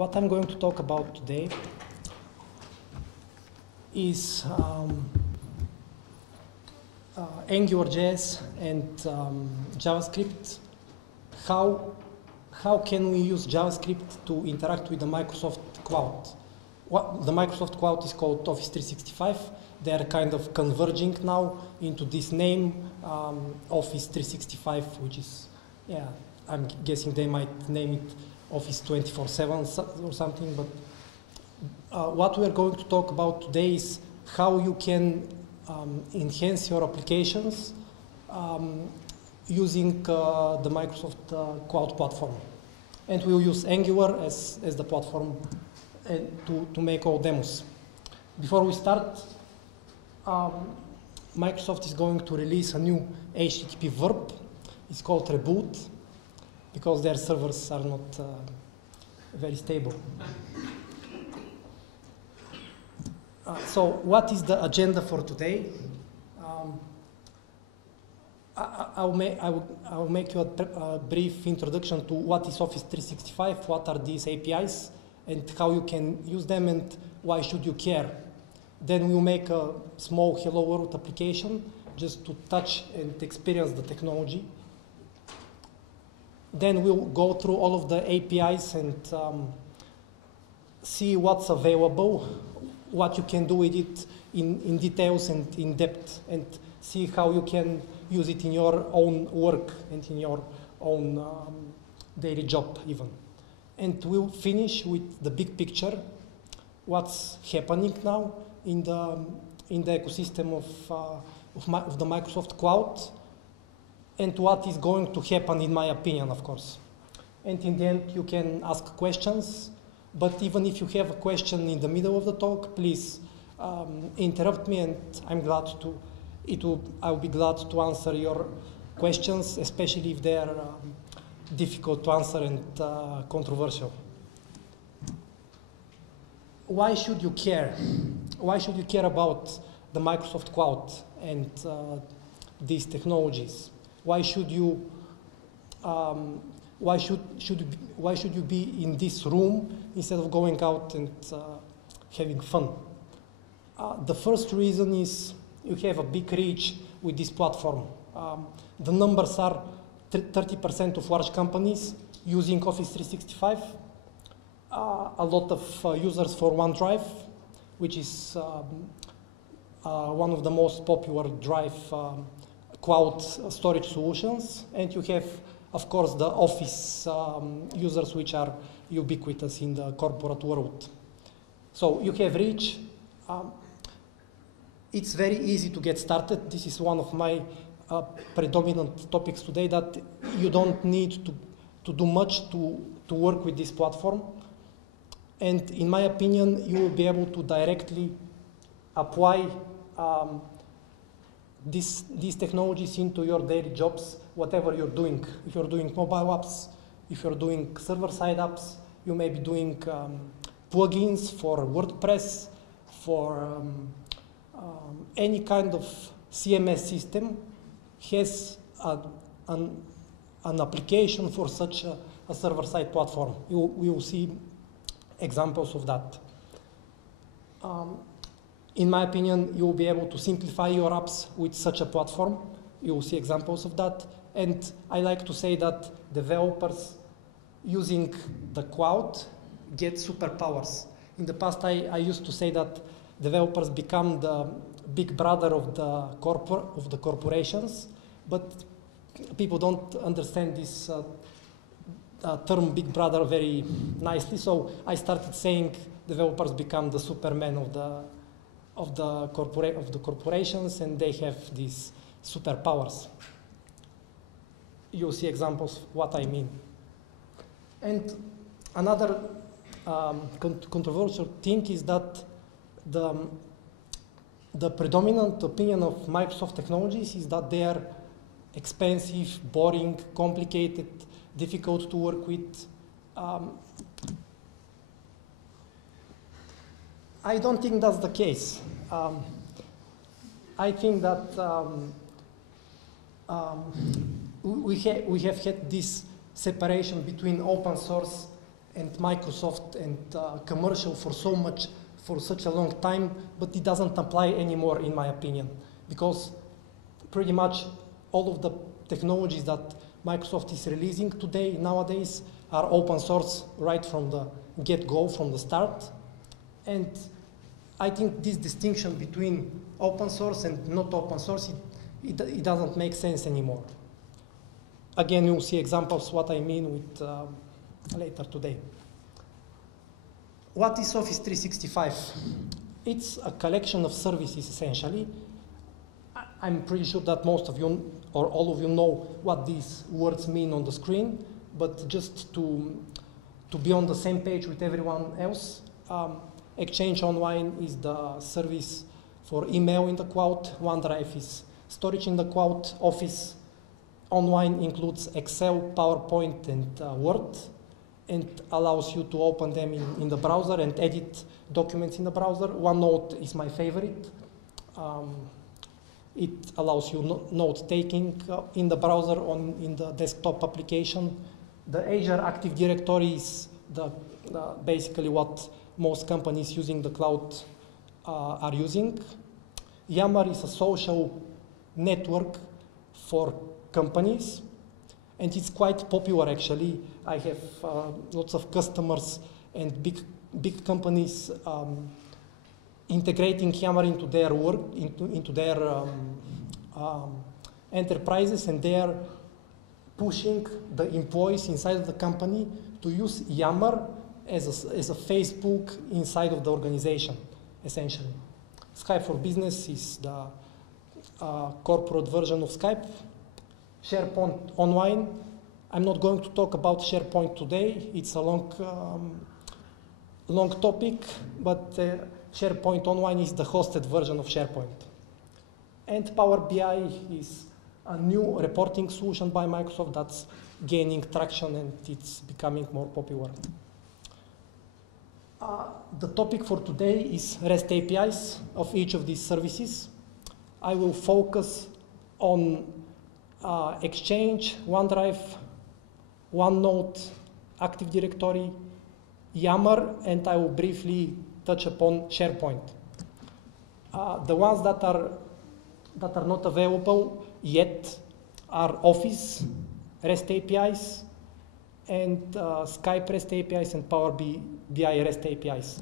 What I'm going to talk about today is AngularJS and JavaScript. How can we use JavaScript to interact with the Microsoft Cloud? The Microsoft Cloud is called Office 365. They are kind of converging now into this name, Office 365, which is, yeah, I'm guessing they might name it Office 24/7 or something, but what we are going to talk about today is how you can enhance your applications using the Microsoft Cloud Platform. And we'll use Angular as the platform to make all demos. Before we start, Microsoft is going to release a new HTTP verb. It's called Reboot, because their servers are not very stable. So what is the agenda for today? I'll make you a brief introduction to what is Office 365, what are these APIs, and how you can use them, and why should you care. Then we'll make a small Hello World application just to touch and experience the technology. Then we'll go through all of the APIs and see what's available, what you can do with it in details and in depth, and see how you can use it in your own work and in your own daily job even. And we'll finish with the big picture, what's happening now in the ecosystem of the Microsoft Cloud, and what is going to happen, in my opinion, of course. And in the end, you can ask questions, but even if you have a question in the middle of the talk, please interrupt me, and I'll be glad to answer your questions, especially if they are difficult to answer and controversial. Why should you care? Why should you care about the Microsoft Cloud and these technologies? Why should you be in this room instead of going out and having fun? The first reason is you have a big reach with this platform. The numbers are 30% of large companies using Office 365, a lot of users for OneDrive, which is one of the most popular Drive cloud storage solutions, and you have, of course, the Office users, which are ubiquitous in the corporate world. So you have reach. It's very easy to get started. This is one of my predominant topics today, that you don't need to do much to work with this platform. And in my opinion, you will be able to directly apply these technologies into your daily jobs, whatever you're doing. If you're doing mobile apps, if you're doing server-side apps, you may be doing plugins for WordPress, for any kind of CMS system has an application for such a server-side platform. We will see examples of that. In my opinion, you will be able to simplify your apps with such a platform. You will see examples of that. And I like to say that developers using the cloud get superpowers. In the past, I used to say that developers become the big brother of the corporations, but people don't understand this term big brother very nicely. So I started saying developers become the Superman of the corporations, and they have these superpowers. You'll see examples of what I mean. And another controversial thing is that the predominant opinion of Microsoft technologies is that they are expensive, boring, complicated, difficult to work with. I don't think that's the case. I think that we have had this separation between open source and Microsoft and commercial for such a long time, but it doesn't apply anymore in my opinion, because pretty much all of the technologies that Microsoft is releasing today, nowadays, are open source right from the get-go, from the start. And I think this distinction between open source and not open source, it doesn't make sense anymore. Again, you'll see examples what I mean with later today. What is Office 365? It's a collection of services, essentially. I'm pretty sure that most of you, or all of you, know what these words mean on the screen, but just to be on the same page with everyone else, Exchange Online is the service for email in the cloud, OneDrive is storage in the cloud, Office Online includes Excel, PowerPoint, and Word, and allows you to open them in the browser and edit documents in the browser. OneNote is my favorite. It allows you note-taking in the browser in the desktop application. The Azure Active Directory is basically what most companies using the cloud are using. Yammer is a social network for companies, and it's quite popular actually. I have lots of customers and big companies integrating Yammer into their work, into their enterprises, and they are pushing the employees inside of the company to use Yammer as a Facebook inside of the organization, essentially. Skype for Business is the corporate version of Skype. SharePoint Online, I'm not going to talk about SharePoint today. It's a long topic, but SharePoint Online is the hosted version of SharePoint. And Power BI is a new reporting solution by Microsoft that's gaining traction and it's becoming more popular. The topic for today is REST APIs of each of these services. I will focus on Exchange, OneDrive, OneNote, Active Directory, Yammer, and I will briefly touch upon SharePoint. The ones that are not available yet are Office REST APIs and Skype REST APIs and Power BI REST APIs.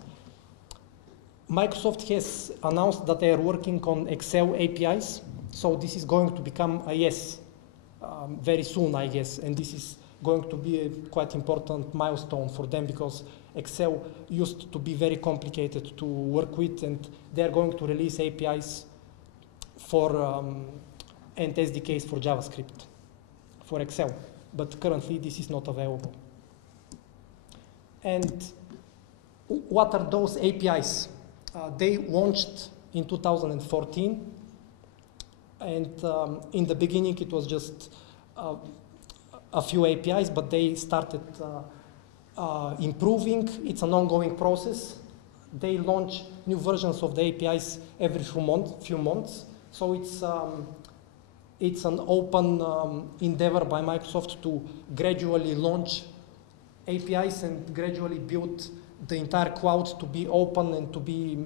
Microsoft has announced that they are working on Excel APIs, so this is going to become a yes very soon, I guess, and this is going to be a quite important milestone for them because Excel used to be very complicated to work with, and they're going to release APIs for and SDKs for JavaScript for Excel, but currently this is not available. And what are those APIs? They launched in 2014, and in the beginning it was just a few APIs, but they started improving. It's an ongoing process. They launch new versions of the APIs every few months. So it's an open endeavor by Microsoft to gradually launch APIs and gradually build the entire cloud to be open and to be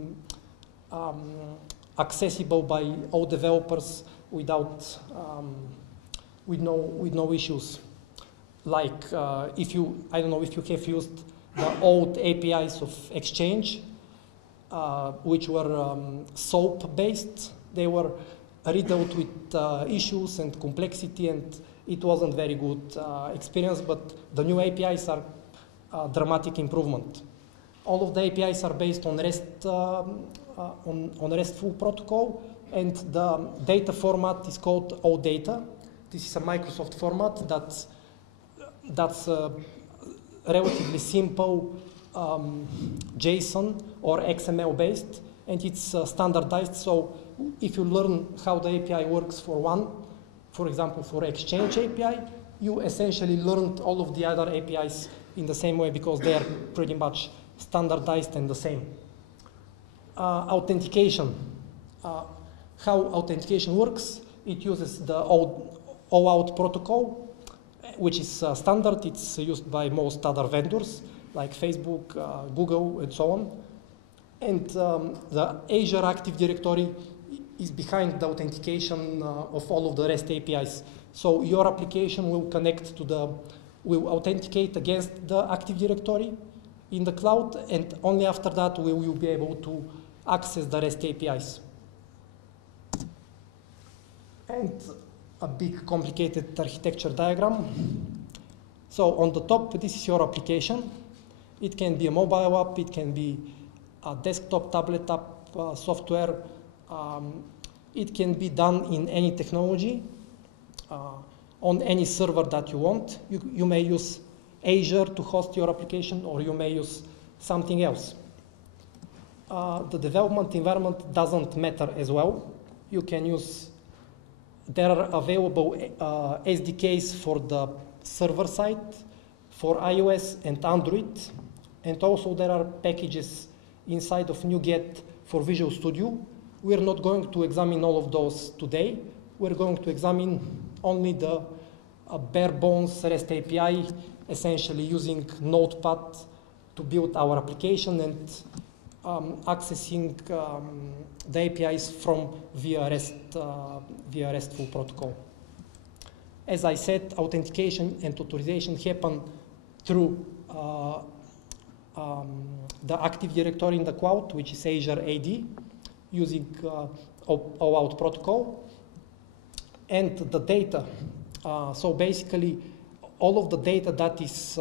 accessible by all developers with no issues. Like if you, I don't know if you have used the old APIs of Exchange, which were SOAP based. They were riddled with issues and complexity, and it wasn't very good experience, but the new APIs are dramatic improvement. All of the APIs are based on REST, on RESTful protocol, and the data format is called OData. This is a Microsoft format that's relatively simple JSON or XML based, and it's standardized. So if you learn how the API works for example, for Exchange API, you essentially learned all of the other APIs in the same way because they are pretty much standardized and the same. Authentication. How authentication works, it uses the OAuth protocol, which is standard. It's used by most other vendors. like Facebook, Google, and so on. And the Azure Active Directory is behind the authentication of all of the REST APIs. So your application will connect to will authenticate against the Active Directory in the cloud, and only after that we will be able to access the REST APIs. And a big complicated architecture diagram. So on the top, this is your application. It can be a mobile app, it can be a desktop, tablet app, software. It can be done in any technology, on any server that you want. You may use Azure to host your application, or you may use something else. The development environment doesn't matter as well. You can use, there are available SDKs for the server side, for iOS and Android, and also there are packages inside of NuGet for Visual Studio. We're not going to examine all of those today. We're going to examine only the bare bones REST API, essentially using Notepad to build our application and accessing the APIs from via RESTful protocol. As I said, authentication and authorization happen through the Active Directory in the cloud, which is Azure AD, using OAuth protocol. And the data, so basically all of the data that is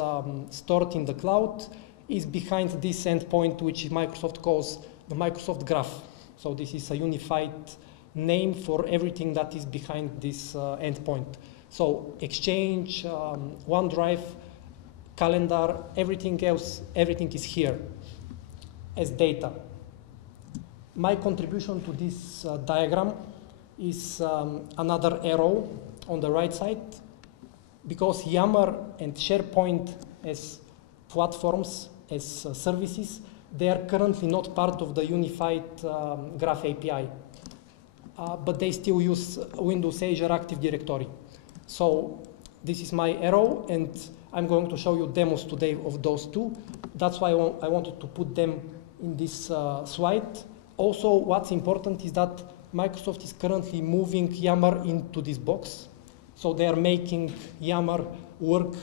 stored in the cloud is behind this endpoint, which Microsoft calls the Microsoft Graph. So this is a unified name for everything that is behind this endpoint. So Exchange, OneDrive, Calendar, everything else, everything is here as data. My contribution to this diagram is another arrow on the right side, because Yammer and SharePoint as platforms, as services, they are currently not part of the unified Graph API, but they still use Windows Azure Active Directory. So this is my arrow, and I'm going to show you demos today of those two. That's why I wanted to put them in this slide. Also, what's important is that Microsoft is currently moving Yammer into this box. So they are making Yammer work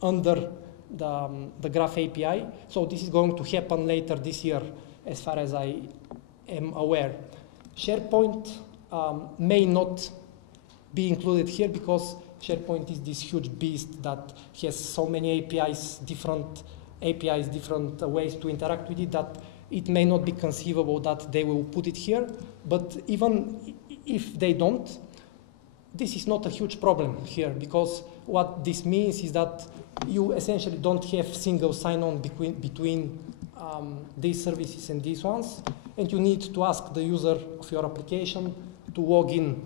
under the Graph API. So this is going to happen later this year, as far as I am aware. SharePoint may not be included here because SharePoint is this huge beast that has so many APIs, different ways to interact with it, that it may not be conceivable that they will put it here. But even if they don't, this is not a huge problem here, because what this means is that you essentially don't have single sign-on between these services and these ones, and you need to ask the user of your application to log in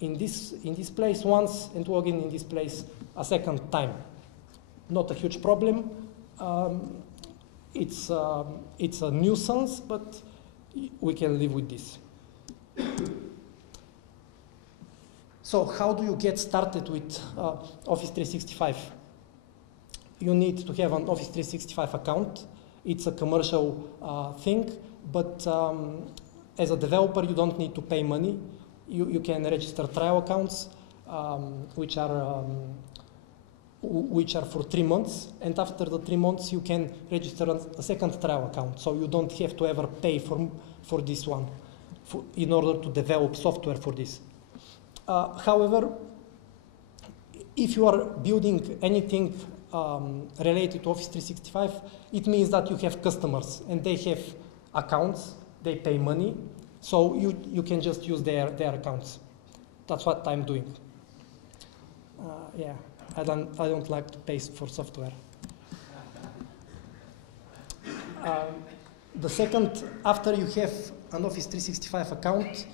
this place once and log in this place a second time. Not a huge problem. It's a nuisance, but we can live with this. So how do you get started with Office 365? You need to have an Office 365 account. It's a commercial thing, but as a developer, you don't need to pay money. You can register trial accounts, which are for 3 months, and after the 3 months, you can register a second trial account. So you don't have to ever pay for this one in order to develop software for this. However, if you are building anything related to Office 365, it means that you have customers and they have accounts, they pay money, so you can just use their accounts. That's what I'm doing. Yeah, I don't like to pay for software. The second, after you have an Office 365 account,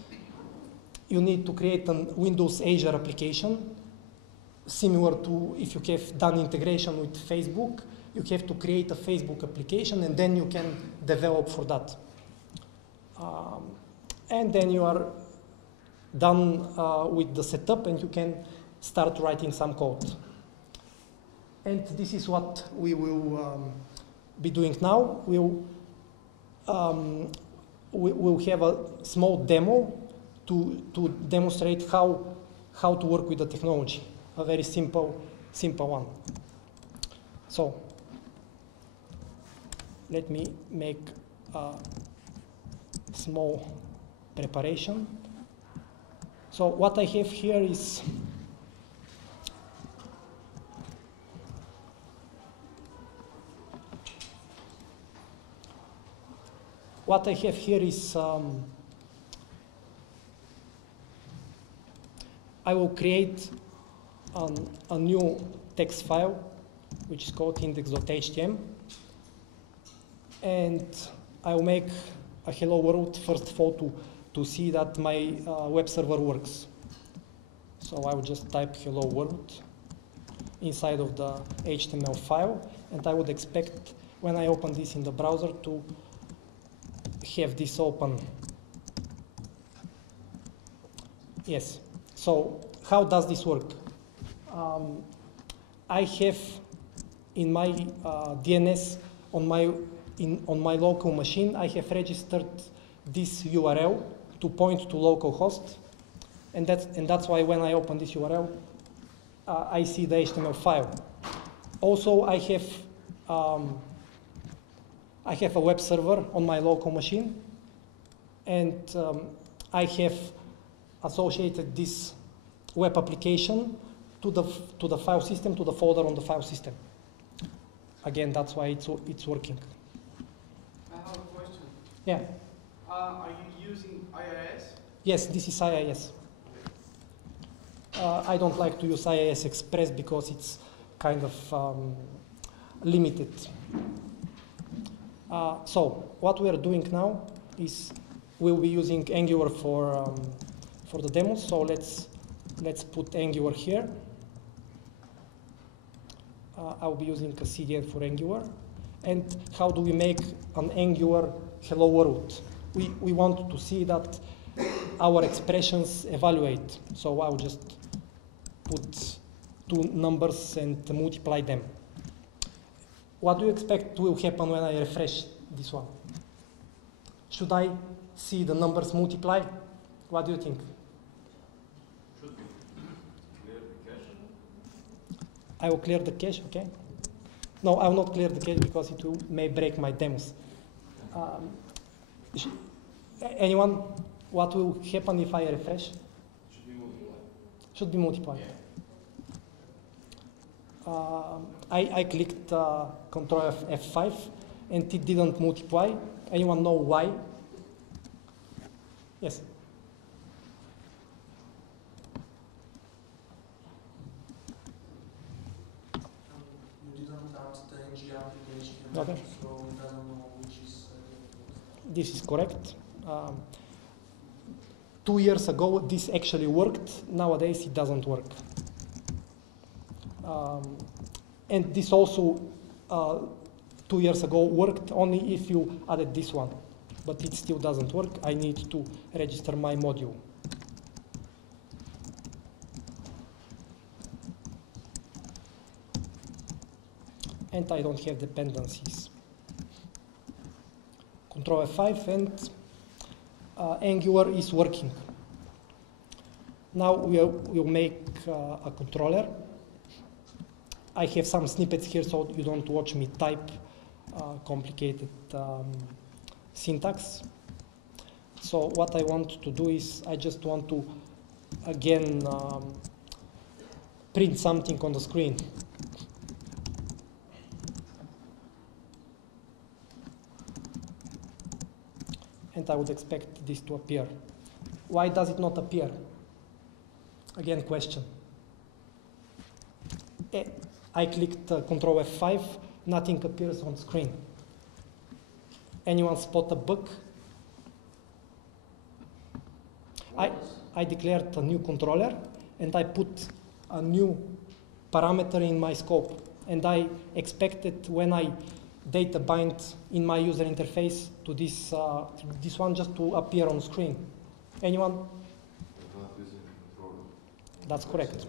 you need to create a Windows Azure application, similar to if you have done integration with Facebook. You have to create a Facebook application, and then you can develop for that. And then you are done with the setup, and you can start writing some code. And this is what we will be doing now, we'll have a small demo to demonstrate how to work with the technology. A very simple one. So let me make a small preparation. So what I have here is I will create a new text file which is called index.htm, and I will make a hello world first of all to see that my web server works. So I will just type hello world inside of the HTML file, and I would expect when I open this in the browser to have this open. Yes. So how does this work? I have in my DNS on my local machine, I have registered this URL to point to localhost, and that's why when I open this URL, I see the HTML file. Also, I have a web server on my local machine, and I have associated this web application to the file system, to the folder on the file system. Again, that's why it's working. I have a question. Yeah. Are you using IIS? Yes, this is IIS. I don't like to use IIS Express because it's kind of limited. So what we are doing now is we'll be using Angular for the demos. So let's put Angular here. I'll be using a CDN for Angular. And how do we make an Angular hello world? We want to see that our expressions evaluate. So I'll just put two numbers and multiply them. What do you expect will happen when I refresh this one? Should I see the numbers multiply? What do you think? Should be. Clear the cache. I will clear the cache, okay? No, I will not clear the cache because it may break my demos. Anyone? What will happen if I refresh? Should be multiplied. Should be multiplied. Yeah. I clicked Control F5 and it didn't multiply. Anyone know why? Yes? You didn't add the ng application, Okay. so it doesn't know which is This is correct. 2 years ago, this actually worked. Nowadays, it doesn't work. And this also, 2 years ago, worked only if you added this one. But it still doesn't work. I need to register my module. And I don't have dependencies. Control F5 and Angular is working. Now we'll make a controller. I have some snippets here so you don't watch me type complicated syntax. So what I want to do is I just want to again print something on the screen. And I would expect this to appear. Why does it not appear? Again, question. I clicked Control F5, nothing appears on screen. Anyone spot a bug? I declared a new controller and I put a new parameter in my scope. And I expected when I data bind in my user interface to this one just to appear on screen. Anyone? You're not using the controller. That's correct.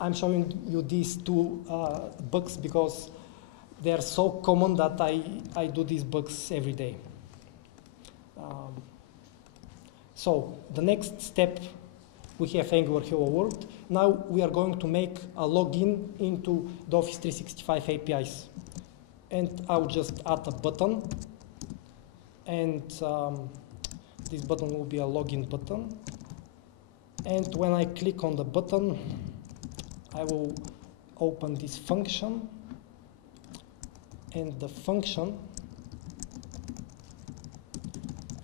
I'm showing you these two bugs because they are so common that I do these bugs every day. So the next step, we have Angular Hello World. Now we are going to make a login into the Office 365 APIs. And I'll just add a button. And this button will be a login button. And when I click on the button, I will open this function. And the function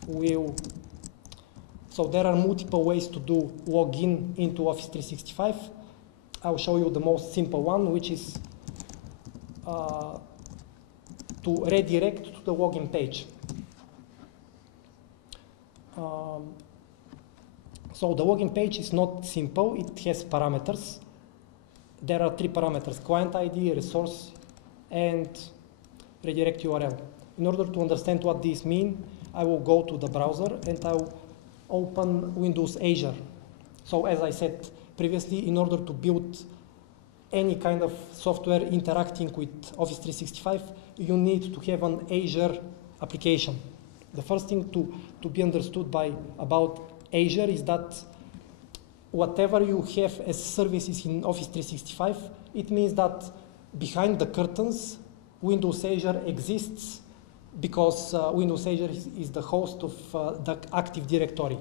will, so there are multiple ways to do login into Office 365. I'll show you the most simple one, which is to redirect to the login page. So the login page is not simple, it has parameters. There are 3 parameters: client ID, resource, and redirect URL. In order to understand what these mean, I will go to the browser and I'll open Windows Azure. So as I said previously, in order to build any kind of software interacting with Office 365, you need to have an Azure application. The first thing to be understood about Azure is that whatever you have as services in Office 365, it means that behind the curtains, Windows Azure exists because Windows Azure is the host of the Active Directory.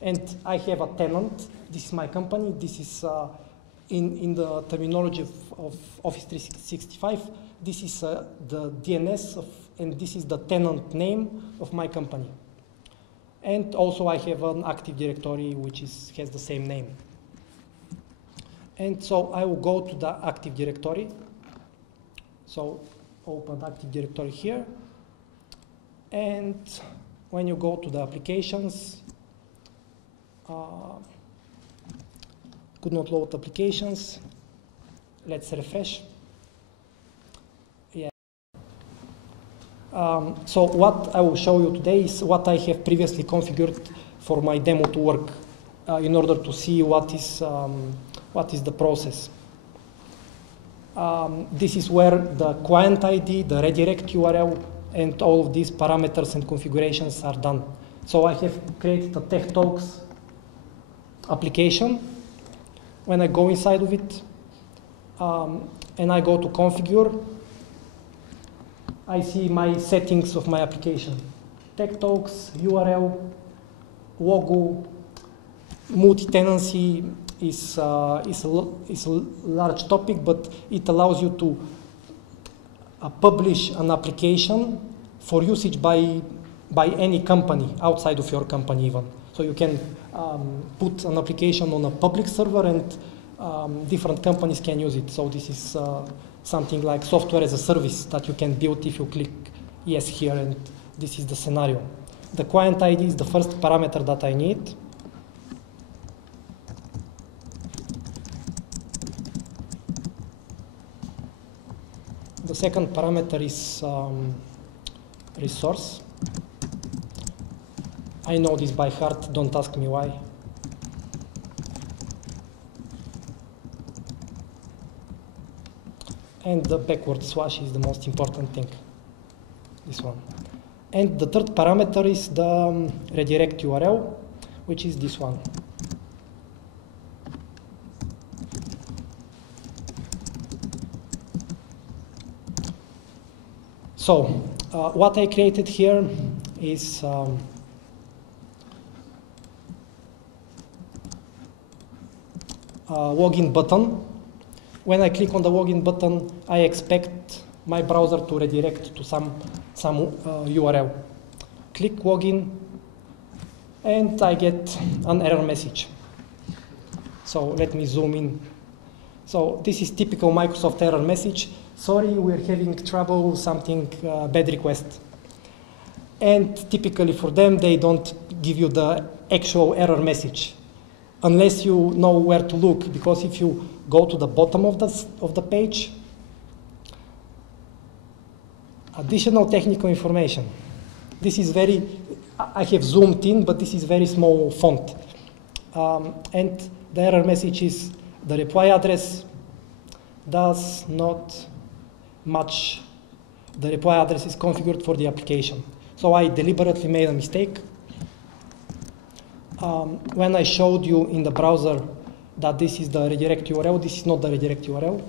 And I have a tenant. This is my company. This is, in the terminology of Office 365, this is the DNS, and this is the tenant name of my company. And also I have an Active Directory which has the same name. And so I will go to the Active Directory. So open Active Directory here. And when you go to the applications, could not load applications. Let's refresh. Yeah. So what I will show you today is what I have previously configured for my demo to work in order to see what is the process. This is where the client ID, the redirect URL, and all of these parameters and configurations are done. So I have created a TechTalks application. When I go inside of it, and I go to configure, I see my settings of my application. TechTalks, URL, logo, multi-tenancy is a large topic, but it allows you to publish an application for usage by any company outside of your company even. So you can put an application on a public server and different companies can use it. So this is something like software as a service that you can build if you click yes here, and this is the scenario. The client ID is the first parameter that I need. The second parameter is resource. I know this by heart, don't ask me why. And the backward slash is the most important thing, this one. And the third parameter is the redirect URL, which is this one. So, what I created here is login button. When I click on the login button, I expect my browser to redirect to some URL. Click login, and I get an error message. So let me zoom in. So this is typical Microsoft error message. Sorry, we're having trouble, something, bad request. And typically for them, they don't give you the actual error message unless you know where to look, because if you go to the bottom of the page, additional technical information. This is very, I have zoomed in, but this is very small font. And the error message is the reply address does not match the reply address is configured for the application. So I deliberately made a mistake. When I showed you in the browser that this is the redirect URL, this is not the redirect URL.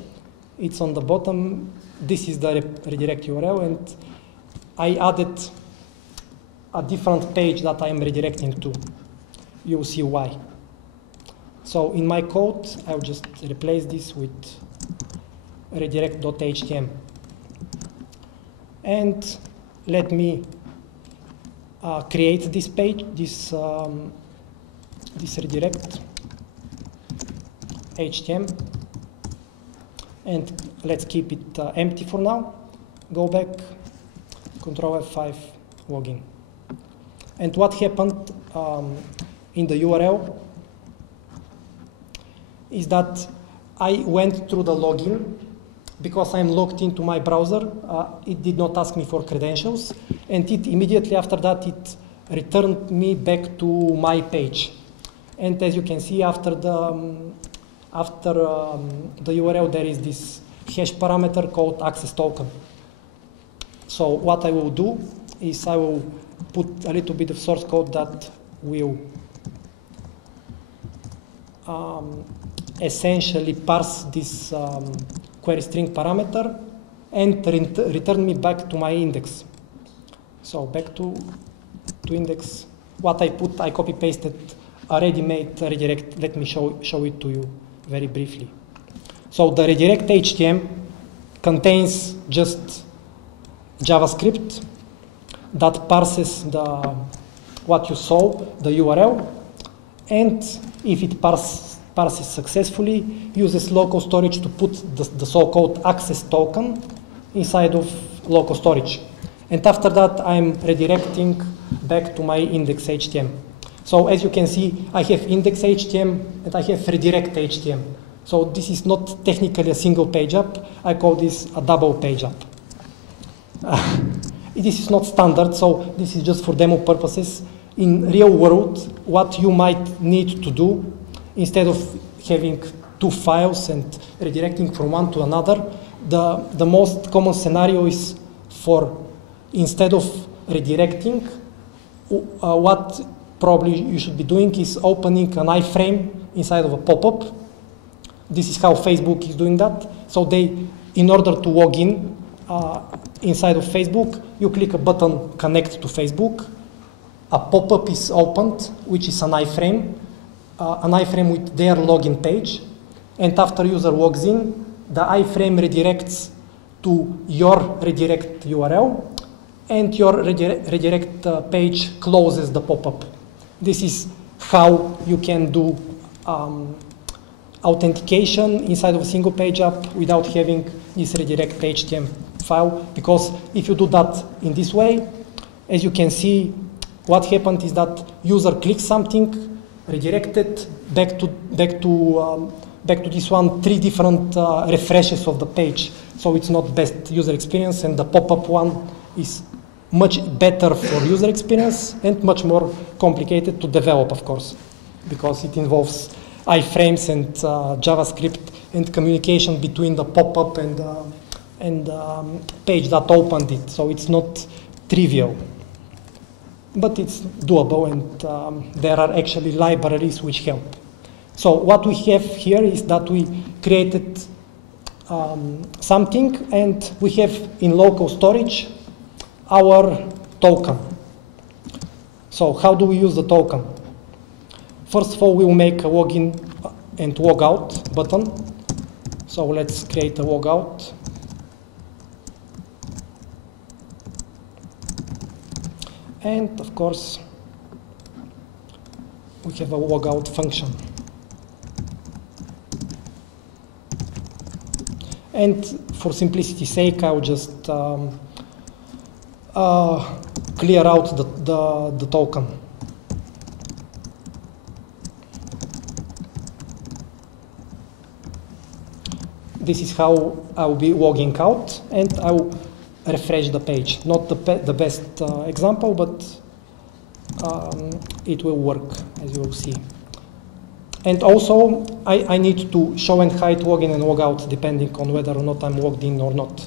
It's on the bottom. This is the redirect URL, and I added a different page that I am redirecting to. You will see why. So in my code, I'll just replace this with redirect.htm. And let me create this page, this redirect HTML, and let's keep it empty for now. Go back, Control F5, login. And what happened in the URL is that I went through the login. Because I'm logged into my browser, it did not ask me for credentials, and it immediately after that it returned me back to my page. And as you can see, after the URL, there is this hash parameter called access token. So what I will do is I will put a little bit of source code that will essentially parse this query string parameter and return me back to my index. So back to index. What I put, I copy pasted a ready-made redirect. Let me show it to you very briefly. So the redirect HTML contains just JavaScript that parses what you saw, the URL, and if it parses successfully, uses local storage to put the so-called access token inside of local storage. And after that, I'm redirecting back to my index.html. So as you can see, I have index.html and I have redirect.html. So this is not technically a single page app. I call this a double page app. This is not standard, so this is just for demo purposes. In real world, what you might need to do, instead of having two files and redirecting from one to another, the most common scenario is for, instead of redirecting, what probably you should be doing is opening an iframe inside of a pop-up. This is how Facebook is doing that. So in order to log in inside of Facebook, you click a button, connect to Facebook. A pop-up is opened, which is an iframe with their login page. And after user logs in, the iframe redirects to your redirect URL, and your redirect page closes the pop-up. This is how you can do authentication inside of a single page app without having this redirect HTML file, because if you do that in this way, as you can see, what happened is that user clicks something, redirected back to this one, 3 different refreshes of the page. So it's not best user experience, and the pop-up one is much better for user experience and much more complicated to develop, of course, because it involves iframes and JavaScript and communication between the pop-up and page that opened it. So it's not trivial, but it's doable, and there are actually libraries which help. So what we have here is that we created something, and we have in local storage our token. So how do we use the token? First of all, we will make a login and logout button. So let's create a logout. And of course, we have a logout function. And for simplicity's sake, I'll just clear out the token. This is how I'll be logging out, and I'll refresh the page. Not the best example, but it will work, as you will see. And also, I need to show and hide login and logout depending on whether or not I'm logged in or not.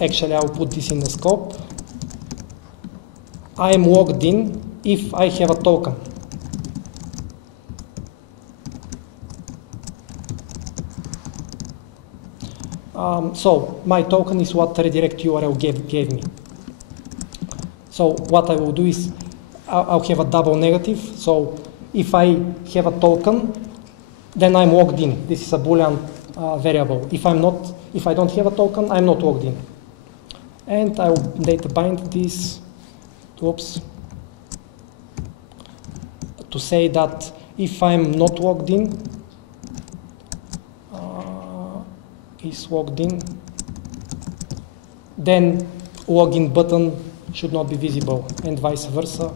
Actually, I'll put this in the scope. I am logged in if I have a token. So my token is what redirect URL gave me. So what I will do is I'll have a double negative. So if I have a token, then I'm logged in. This is a Boolean variable. If I don't have a token, I'm not logged in. And I will data bind this, oops, to say that if I'm not logged in, is logged in, then login button should not be visible, and vice versa.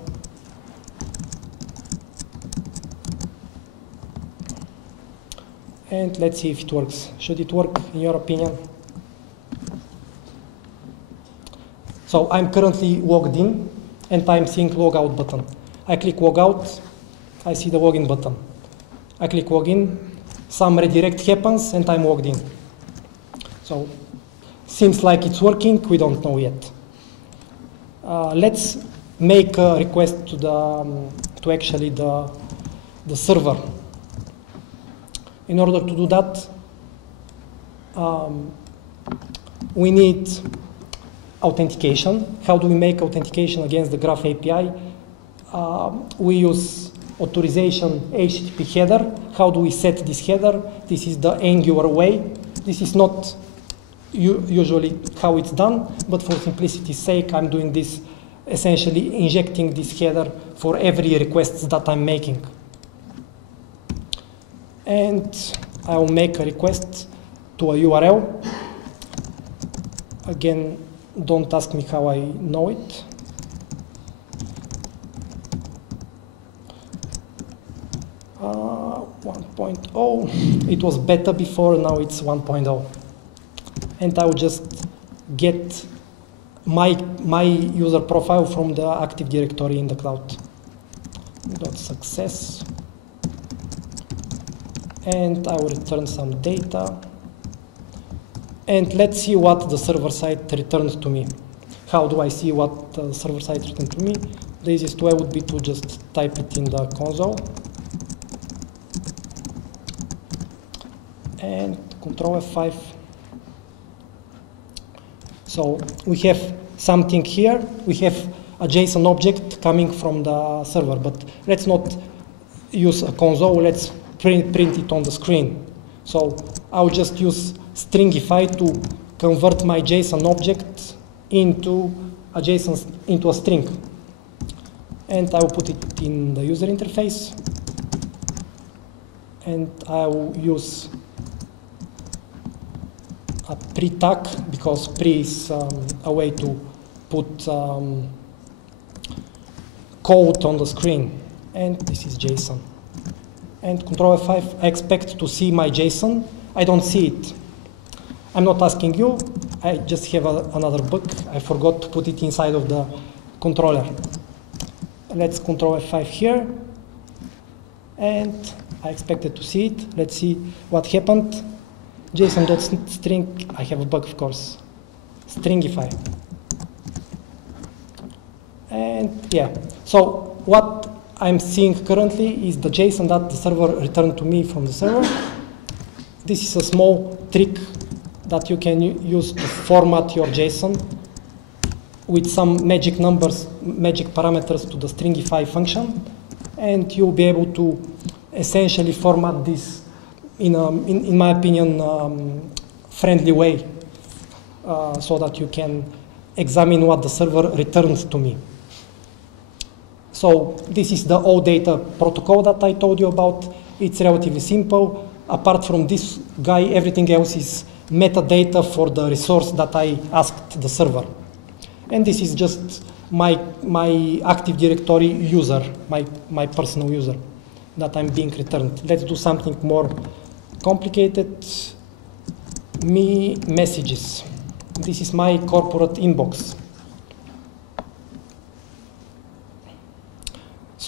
And let's see if it works. Should it work in your opinion? So I'm currently logged in and I'm seeing logout button. I click logout, I see the login button. I click login, some redirect happens and I'm logged in. So seems like it's working, we don't know yet. Let's make a request to the server. In order to do that, we need authentication. How do we make authentication against the Graph API? We use authorization HTTP header. How do we set this header? This is the Angular way. This is not usually how it's done, but for simplicity's sake, I'm doing this, essentially injecting this header for every request that I'm making. And I will make a request to a URL. Again, don't ask me how I know it. Uh, 1.0, it was beta before, now it's 1.0. And I will just get my user profile from the Active Directory in the cloud. .success. And I will return some data. And let's see what the server side returns to me. How do I see what the server side returns to me? The easiest way would be to just type it in the console. And Control F5. So we have something here. We have a JSON object coming from the server, but let's not use a console. Let's print it on the screen. So I'll just use Stringify to convert my JSON object into a string. And I will put it in the user interface. And I will use a pre tag, because pre is a way to put code on the screen. And this is JSON. And Control F5, I expect to see my JSON. I don't see it. I'm not asking you. I just have another bug. I forgot to put it inside of the controller. Let's Control F5 here. And I expected to see it. Let's see what happened. JSON.string, I have a bug, of course. Stringify. And yeah, so what I'm seeing currently is the JSON that the server returned to me from the server. This is a small trick that you can use to format your JSON with some magic numbers, magic parameters to the Stringify function, and you'll be able to essentially format this in my opinion, friendly way, so that you can examine what the server returns to me. So this is the OData protocol that I told you about. It's relatively simple. Apart from this guy, everything else is metadata for the resource that I asked the server. And this is just my Active Directory user, my personal user that I'm being returned. Let's do something more complicated. Me messages. This is my corporate inbox.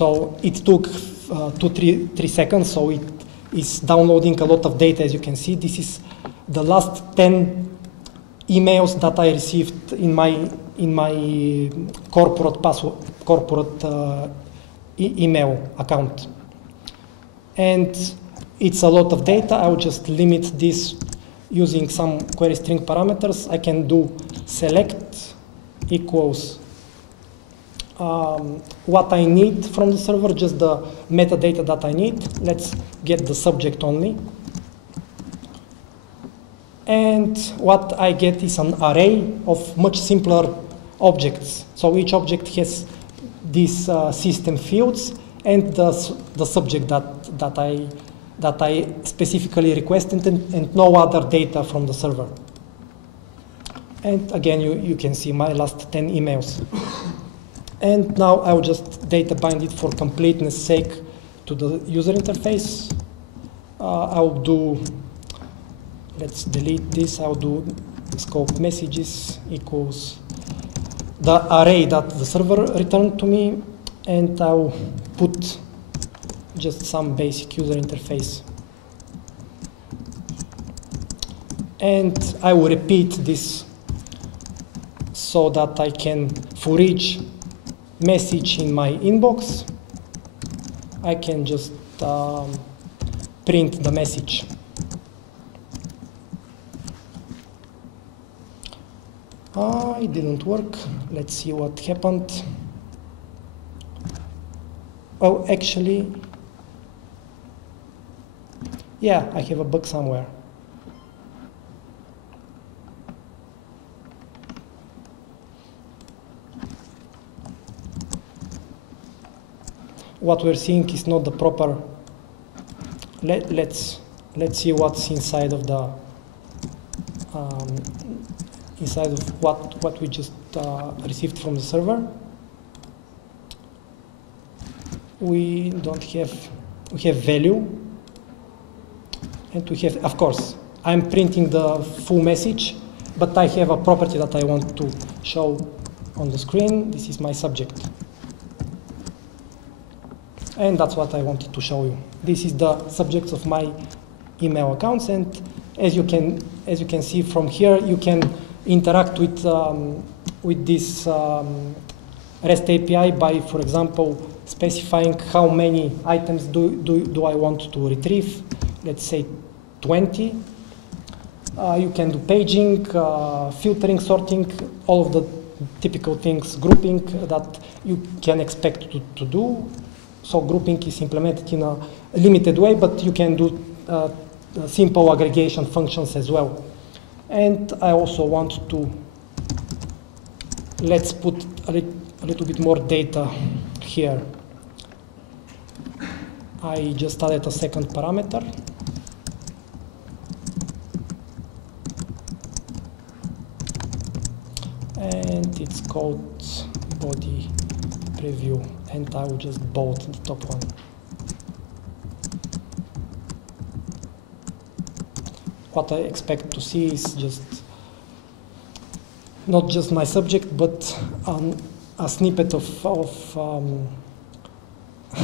So it took 2-3 seconds, so it is downloading a lot of data, as you can see. This is the last 10 emails that I received in my corporate email account. And it's a lot of data. I will just limit this using some query string parameters. I can do select equals what I need from the server, just the metadata that I need. Let's get the subject only. And what I get is an array of much simpler objects. So each object has these system fields and the subject that I specifically requested, and no other data from the server. And again, you can see my last 10 emails. And now I'll just data bind it for completeness sake to the user interface. I'll do, let's delete this, I'll do scope messages equals the array that the server returned to me, and I'll put just some basic user interface. And I will repeat this so that I can, for each message in my inbox, I can just print the message. It didn't work. Let's see what happened. Oh, actually, yeah, I have a bug somewhere. What we're seeing is not the proper. Let's see what's inside of the inside of what we just received from the server. We have value, and we have, of course, I'm printing the full message, but I have a property that I want to show on the screen. This is my subject. And that's what I wanted to show you. This is the subjects of my email accounts, and as you can see from here, you can interact with this REST API by, for example, specifying how many items do I want to retrieve. Let's say 20. You can do paging, filtering, sorting, all of the typical things, grouping that you can expect to do. So grouping is implemented in a limited way, but you can do simple aggregation functions as well. And I also want to, let's put a little bit more data here. I just added a second parameter. And it's called body preview, and I will just bold the top one. What I expect to see is just not just my subject, but a snippet of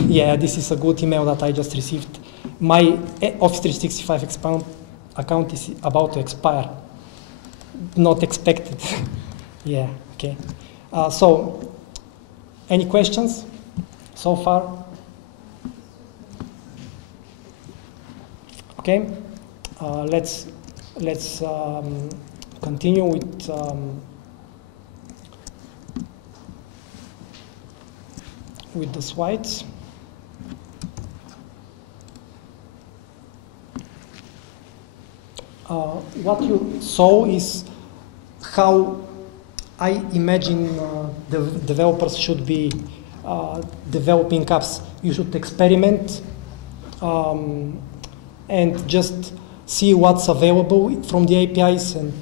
yeah, this is a good email that I just received. My Office 365 account is about to expire. Not expected. Yeah, okay. So, any questions so far? Okay, let's continue with the slides. What you saw is how I imagine the developers should be developing apps. You should experiment and just see what's available from the APIs and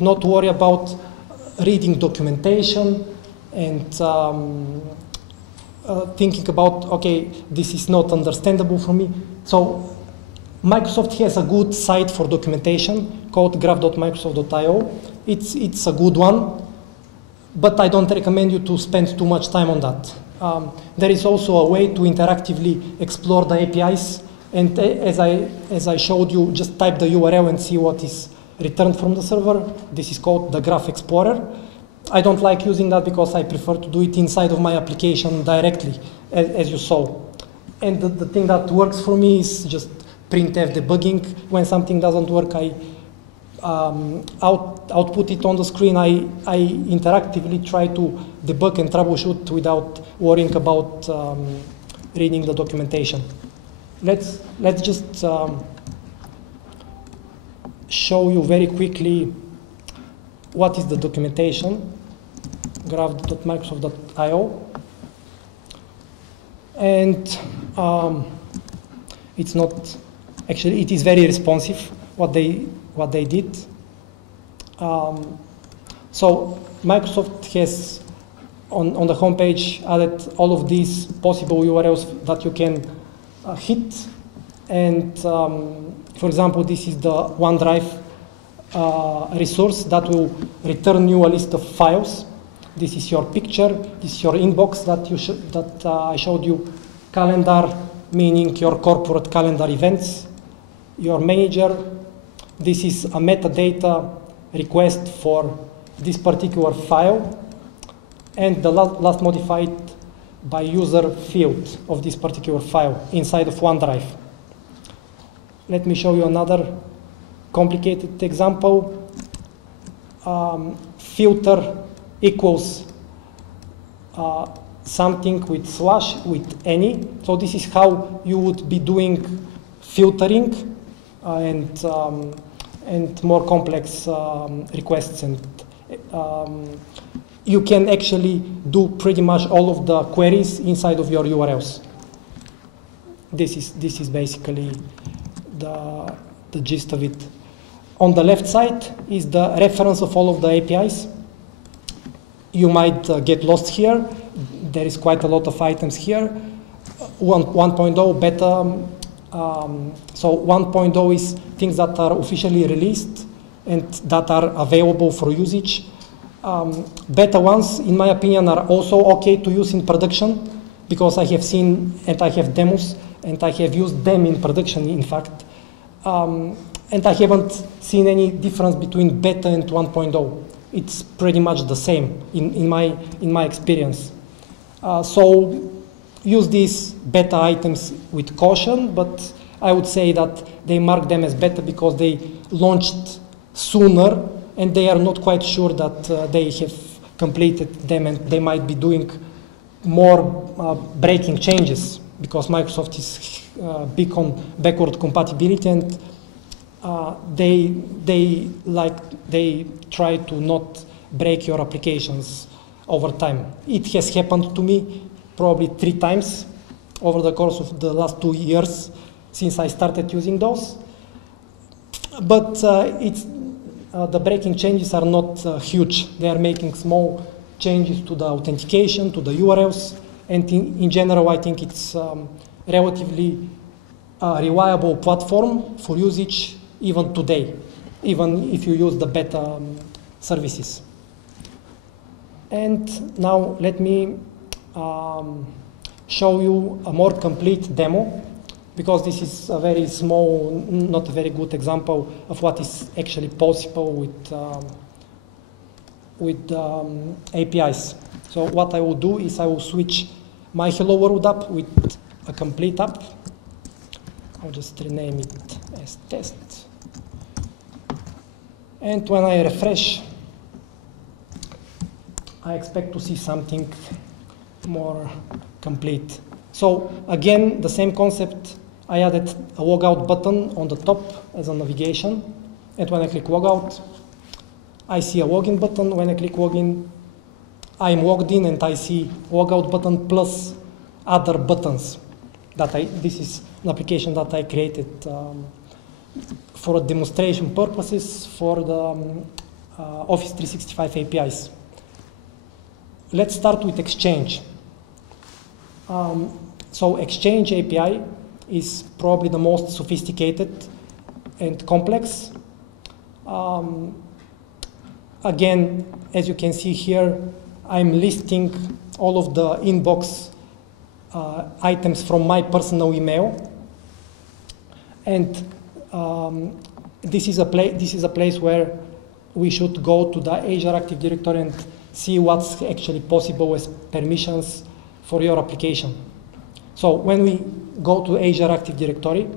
not worry about reading documentation and thinking about, okay, this is not understandable for me. So Microsoft has a good site for documentation called graph.microsoft.io, it's a good one, but I don't recommend you to spend too much time on that. There is also a way to interactively explore the APIs, and as I showed you, just type the URL and see what is returned from the server. This is called the Graph Explorer. I don't like using that because I prefer to do it inside of my application directly, as you saw. And the thing that works for me is just printf debugging. When something doesn't work, I output it on the screen. I interactively try to debug and troubleshoot without worrying about reading the documentation. Let's just show you very quickly what is the documentation, graph.microsoft.io. And it's not, actually it is very responsive what they did. So Microsoft has on the homepage added all of these possible URLs that you can hit. And for example, this is the OneDrive resource that will return you a list of files. This is your picture, this is your inbox that I showed you, calendar, meaning your corporate calendar events, your manager. This is a metadata request for this particular file, and the last modified by user field of this particular file inside of OneDrive. Let me show you another complicated example. Filter equals something with slash with any. So this is how you would be doing filtering and more complex requests, and you can actually do pretty much all of the queries inside of your URLs. This is basically the gist of it. On the left side is the reference of all of the APIs. You might get lost here. There is quite a lot of items here. 1.0 beta. So 1.0 is things that are officially released and that are available for usage. Beta ones, in my opinion, are also okay to use in production because I have seen and I have demos and I have used them in production, in fact. And I haven't seen any difference between beta and 1.0. It's pretty much the same in my experience. So use these beta items with caution, but I would say that they mark them as beta because they launched sooner and they are not quite sure that they have completed them, and they might be doing more breaking changes because Microsoft is big on backward compatibility, and they try to not break your applications over time. It has happened to me probably 3 times over the course of the last 2 years since I started using those. But the breaking changes are not huge. They are making small changes to the authentication, to the URLs, and in general, I think it's relatively reliable platform for usage even today, even if you use the beta services. And now let me show you a more complete demo, because this is a very small, not a very good example of what is actually possible with APIs. So what I will do is I will switch my Hello World app with a complete app. I'll just rename it as test. And when I refresh, I expect to see something more complete. So again, the same concept. I added a logout button on the top as a navigation. And when I click logout, I see a login button. When I click login, I'm logged in and I see logout button plus other buttons. This is an application that I created for demonstration purposes for the Office 365 APIs. Let's start with Exchange. So Exchange API is probably the most sophisticated and complex. again, as you can see here, I'm listing all of the inbox items from my personal email. And this is a place where we should go to the Azure Active Directory and see what's actually possible as permissions for your application. So when we go to Azure Active Directory,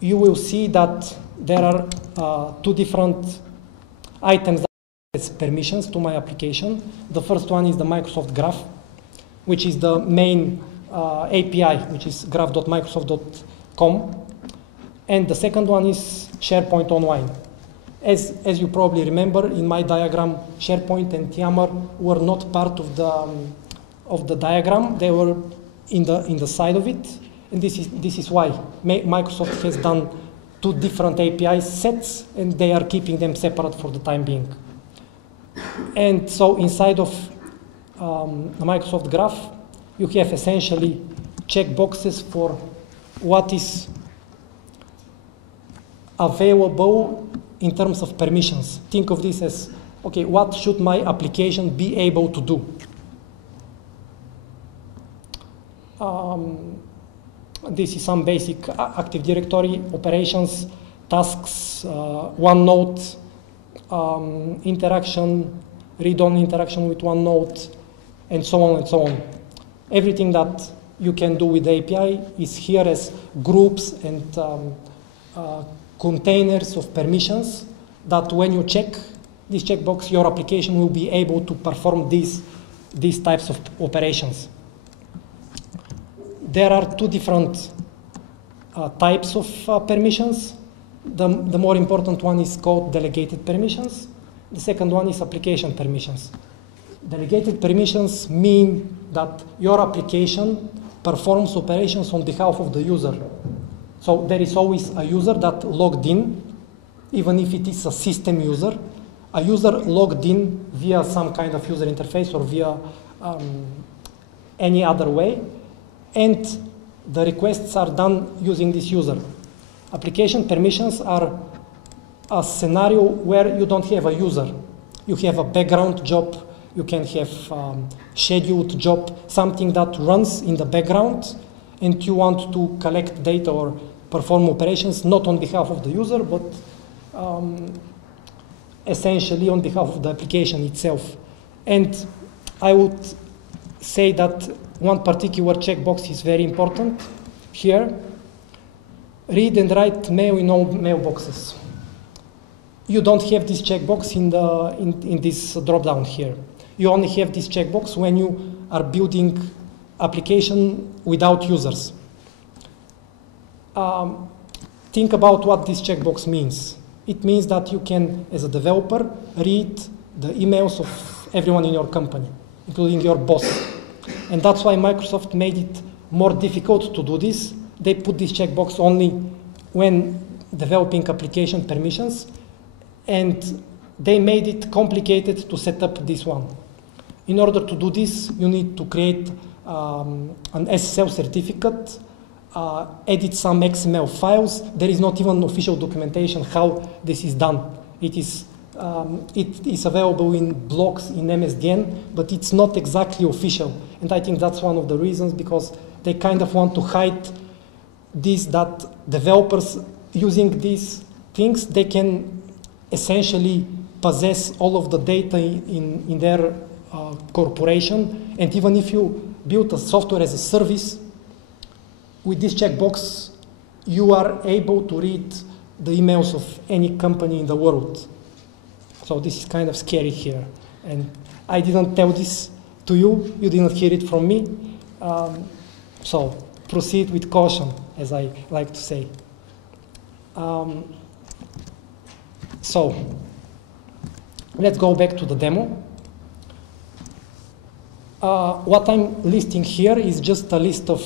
you will see that there are two different items that as permissions to my application. The first one is the Microsoft Graph, which is the main API, which is graph.microsoft.com. And the second one is SharePoint Online. As you probably remember, in my diagram, SharePoint and Yammer were not part of the diagram. They were in the side of it. And this is why Microsoft has done two different API sets, and they are keeping them separate for the time being. And so inside of the Microsoft Graph, you have essentially checkboxes for what is available in terms of permissions. Think of this as, okay, what should my application be able to do? This is some basic Active Directory operations, tasks, OneNote, interaction, read-on interaction with OneNote, and so on and so on. Everything that you can do with the API is here as groups and containers of permissions that when you check this checkbox, your application will be able to perform these types of operations. There are two different types of permissions. The more important one is called delegated permissions. The second one is application permissions. Delegated permissions mean that your application performs operations on behalf of the user. So there is always a user that logged in, even if it is a system user. A user logged in via some kind of user interface or via any other way, and the requests are done using this user. Application permissions are a scenario where you don't have a user. You have a background job, you can have scheduled job, something that runs in the background, and you want to collect data or perform operations not on behalf of the user, but essentially on behalf of the application itself. And I would say that one particular checkbox is very important here. Read and write mail in all mailboxes. You don't have this checkbox in this drop-down here. You only have this checkbox when you are building application without users. Think about what this checkbox means. It means that you can, as a developer, read the emails of everyone in your company, including your boss. And that's why Microsoft made it more difficult to do this. They put this checkbox only when developing application permissions, and they made it complicated to set up this one. In order to do this, you need to create an SSL certificate, edit some XML files. There is not even official documentation how this is done. It is available in blogs in MSDN, but it's not exactly official. And I think that's one of the reasons, because they kind of want to hide this, that developers using these things, they can essentially possess all of the data in their corporation. And even if you build a software as a service, with this checkbox, you are able to read the emails of any company in the world. So this is kind of scary here. And I didn't tell this to you. You didn't hear it from me. So proceed with caution, as I like to say. So let's go back to the demo. What I'm listing here is just a list of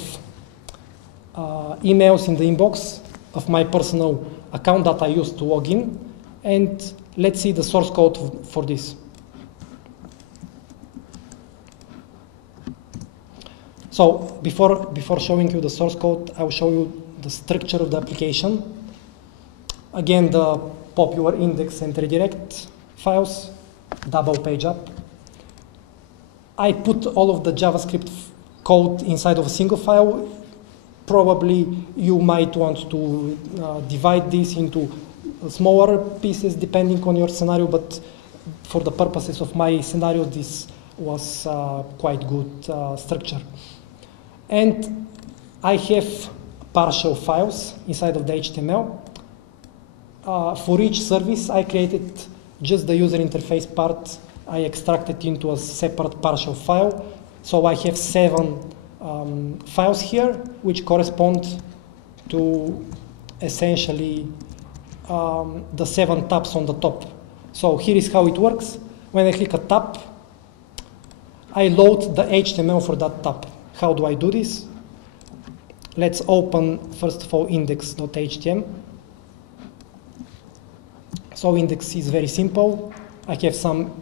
emails in the inbox of my personal account that I used to log in. And let's see the source code for this. So before showing you the source code, I will show you the structure of the application. Again, the popular index and redirect files, double page up. I put all of the JavaScript code inside of a single file. Probably you might want to divide this into smaller pieces depending on your scenario, but for the purposes of my scenario, this was quite good structure. And I have partial files inside of the HTML. For each service, I created just the user interface part. I extracted into a separate partial file. So I have 7 files here, which correspond to essentially the 7 tabs on the top. So here is how it works. When I click a tab, I load the HTML for that tab. How do I do this? Let's open, first of all, index.html. So index is very simple. I have some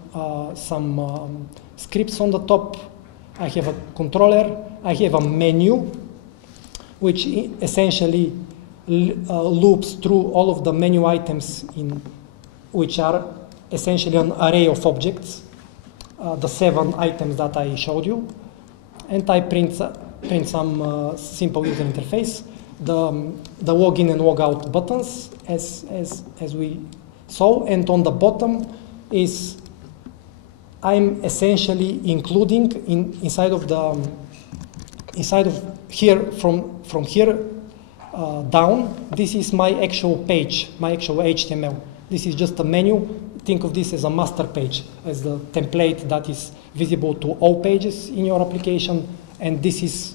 scripts on the top. I have a controller. I have a menu, which essentially loops through all of the menu items which are essentially an array of objects, the 7 items that I showed you. And I print some simple user interface. The login and logout buttons, as we saw, and on the bottom is I'm essentially including inside of here from here down. This is my actual page, my actual HTML. This is just a menu. Think of this as a master page, as the template that is visible to all pages in your application. And this is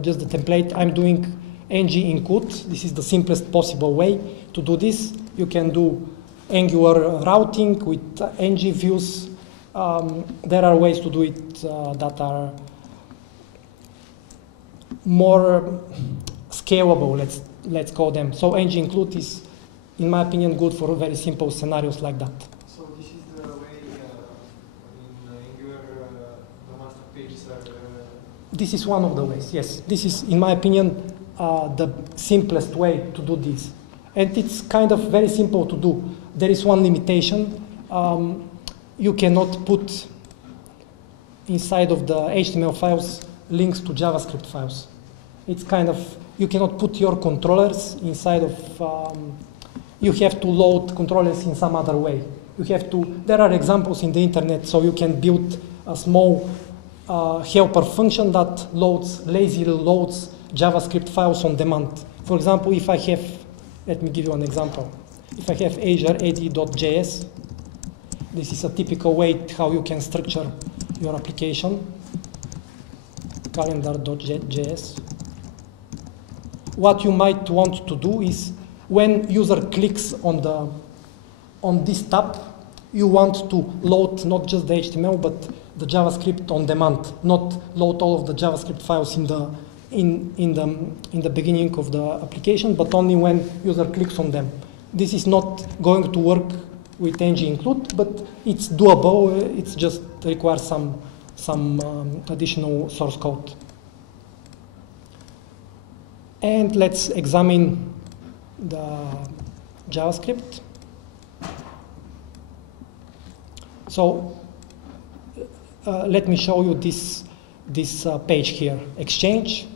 just the template. I'm doing ng include. This is the simplest possible way to do this. You can do Angular routing with ng views. There are ways to do it that are more scalable, let's call them. So ng include is, in my opinion, good for very simple scenarios like that. So this is the way in Angular the master pages are. This is one of the ways, yes. This is, in my opinion, the simplest way to do this. And it's kind of very simple to do. There is one limitation. You cannot put inside of the HTML files links to JavaScript files. It's kind of, you cannot put your controllers inside of, you have to load controllers in some other way. You have to, there are examples in the internet, so you can build a small helper function that lazily loads JavaScript files on demand. For example, if I have, let me give you an example. If I have Azure AD.js, this is a typical way how you can structure your application. Calendar.js. What you might want to do is when user clicks on this tab, you want to load not just the HTML but the JavaScript on demand, not load all of the JavaScript files in the beginning of the application, but only when user clicks on them. This is not going to work with ng include, but it's doable. It just requires some additional source code. And let's examine the JavaScript. So let me show you this page here. Exchange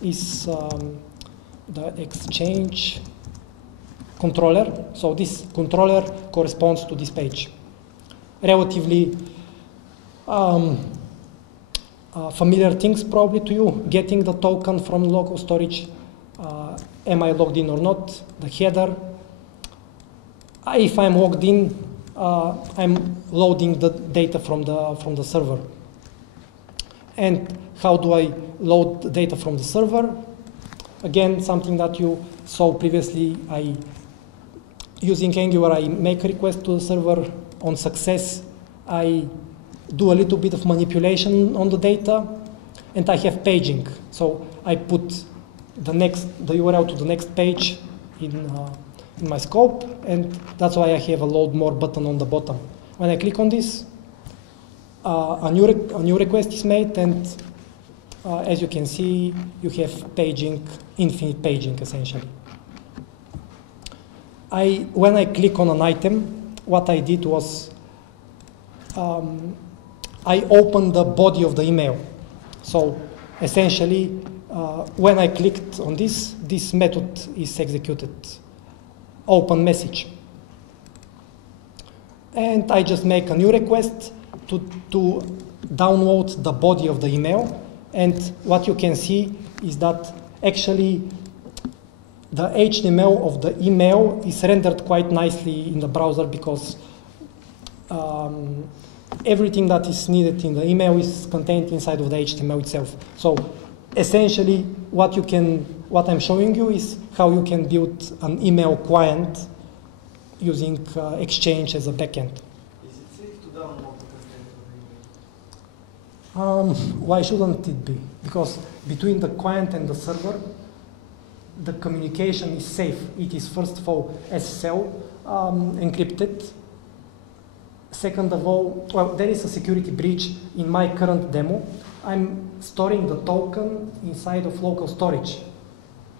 is the Exchange controller. So this controller corresponds to this page. Relatively familiar things probably to you. Getting the token from local storage. Am I logged in or not? The header. If I'm logged in, I'm loading the data from the server. And how do I load the data from the server? Again, something that you saw previously. Using Angular, I make a request to the server. On success, I do a little bit of manipulation on the data, and I have paging. So I put the URL to the next page in my scope, and that's why I have a load more button on the bottom. When I click on this, a new request is made, and as you can see, you have paging, infinite paging essentially. When I click on an item, what I did was I opened the body of the email. So essentially, when I clicked on this method is executed. Open message. And I just make a new request to download the body of the email. And what you can see is that actually the HTML of the email is rendered quite nicely in the browser because everything that is needed in the email is contained inside of the HTML itself. So essentially what I'm showing you is how you can build an email client using Exchange as a backend. Is it safe to download the content of the email? Why shouldn't it be? Because between the client and the server, the communication is safe. It is first of all SSL encrypted. Second of all, well, there is a security breach in my current demo. I'm storing the token inside of local storage.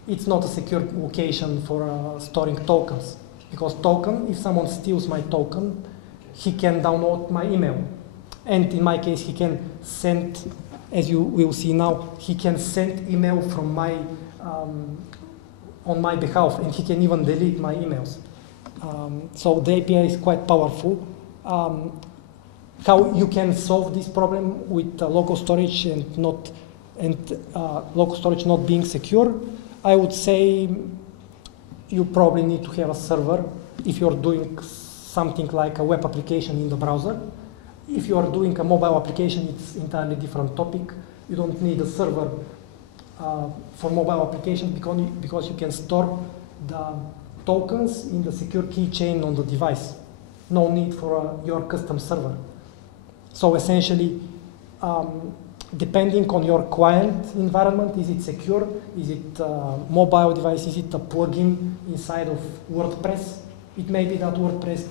It's not a secure location for storing tokens. Because token, if someone steals my token, he can download my email. And in my case, he can send, as you will see now, he can send email from my, on my behalf, and he can even delete my emails. So the API is quite powerful. How you can solve this problem with local storage and local storage not being secure? I would say you probably need to have a server if you're doing something like a web application in the browser. If you are doing a mobile application, it's entirely different topic. You don't need a server for mobile application because you can store the tokens in the secure keychain on the device. No need for your custom server. So essentially, depending on your client environment, is it secure? Is it a mobile device? Is it a plugin inside of WordPress? It may be that WordPress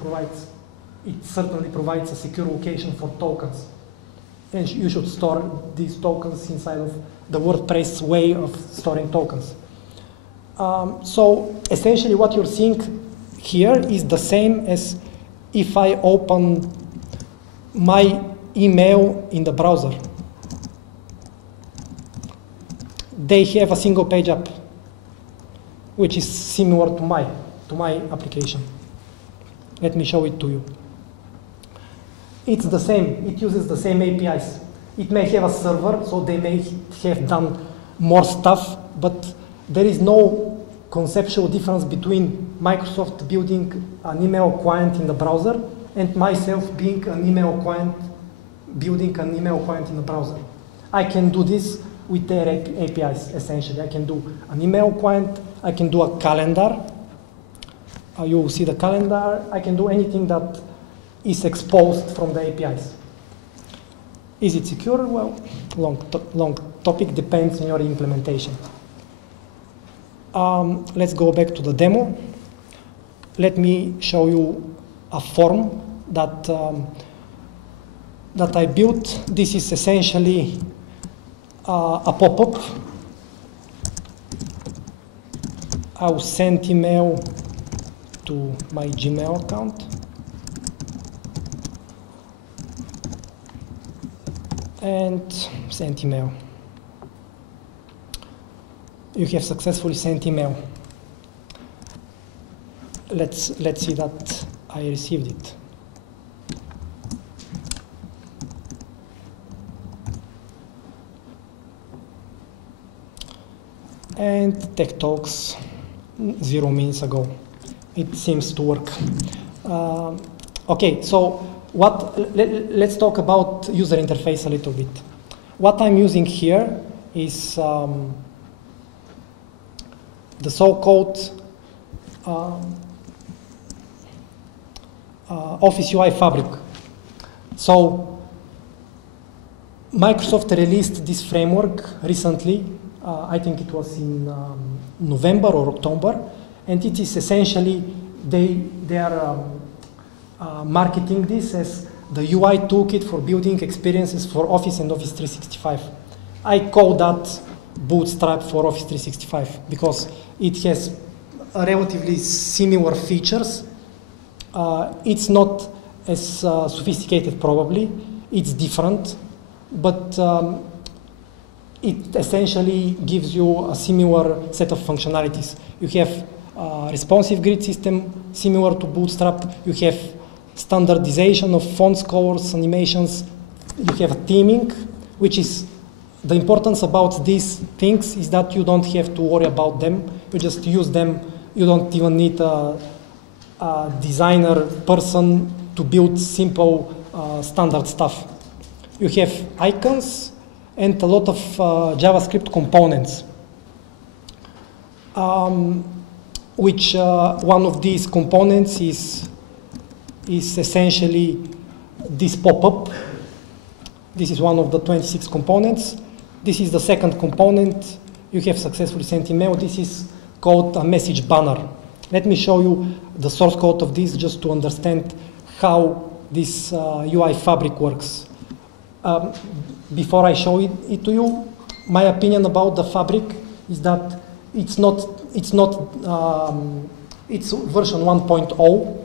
certainly provides a secure location for tokens. And you should store these tokens inside of the WordPress way of storing tokens. So essentially what you're seeing here is the same as if I open my email in the browser. They have a single page app, which is similar to my application. Let me show it to you. It's the same, it uses the same APIs. It may have a server, so they may have done more stuff, but there is no conceptual difference between Microsoft building an email client in the browser and myself being an email client, building an email client in the browser. I can do this with their APIs, essentially. I can do an email client, I can do a calendar. You will see the calendar. I can do anything that is exposed from the APIs. Is it secure? Well, long topic, depends on your implementation. Let's go back to the demo. Let me show you a form that I built. This is essentially a pop-up. I'll send email to my Gmail account. And send email. You have successfully sent email. Let's see that I received it. And Tech Talks 0 minutes ago. It seems to work. Okay, so let's talk about user interface a little bit. What I'm using here is the so-called Office UI Fabric. So Microsoft released this framework recently. I think it was in November or October, and it is essentially they are marketing this as the UI toolkit for building experiences for Office and Office 365. I call that Bootstrap for Office 365 because it has relatively similar features It's not as sophisticated probably, it's different, but it essentially gives you a similar set of functionalities. You have responsive grid system similar to Bootstrap, you have standardization of fonts, colors, animations, you have theming, which is the importance about these things is that you don't have to worry about them, you just use them, you don't even need a designer person to build simple standard stuff. You have icons and a lot of JavaScript components, which one of these components is essentially this pop-up. This is one of the 26 components. This is the second component. You have successfully sent email. This is called a message banner. Let me show you the source code of this just to understand how this UI fabric works. Before I show it to you, my opinion about the fabric is that it's version 1.0.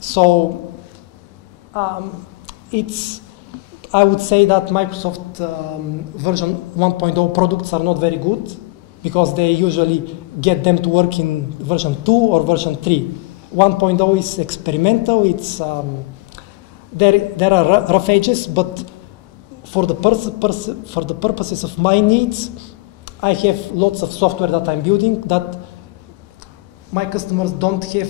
So I would say that Microsoft version 1.0 products are not very good because they usually get them to work in version 2 or version 3. 1.0 is experimental, it's, there are rough edges, but for the purposes of my needs, I have lots of software that I'm building that my customers don't have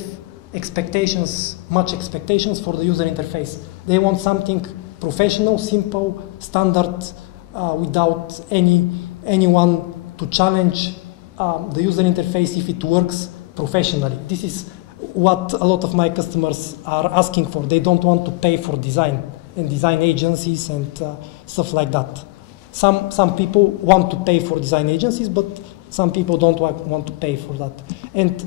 much expectations for the user interface. They want something professional, simple, standard, without anyone to challenge the user interface if it works professionally. This is what a lot of my customers are asking for. They don't want to pay for design and design agencies and stuff like that. Some people want to pay for design agencies, but some people don't want to pay for that. And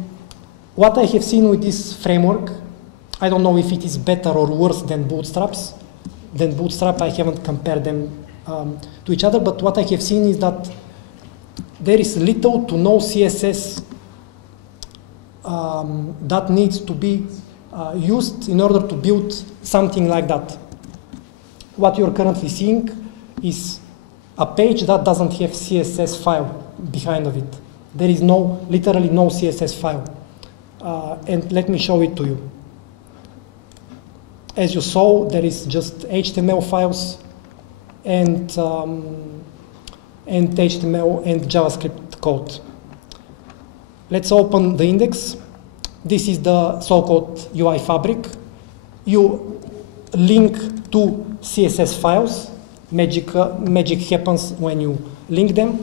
what I have seen with this framework, I don't know if it is better or worse than Bootstrap. I haven't compared them to each other, but what I have seen is that there is little to no CSS that needs to be used in order to build something like that. What you're currently seeing is a page that doesn't have CSS file behind of it. There is literally no CSS file. And let me show it to you. As you saw, there is just HTML files and HTML and JavaScript code. Let's open the index. This is the so-called UI fabric. You link to CSS files. Magic happens when you link them.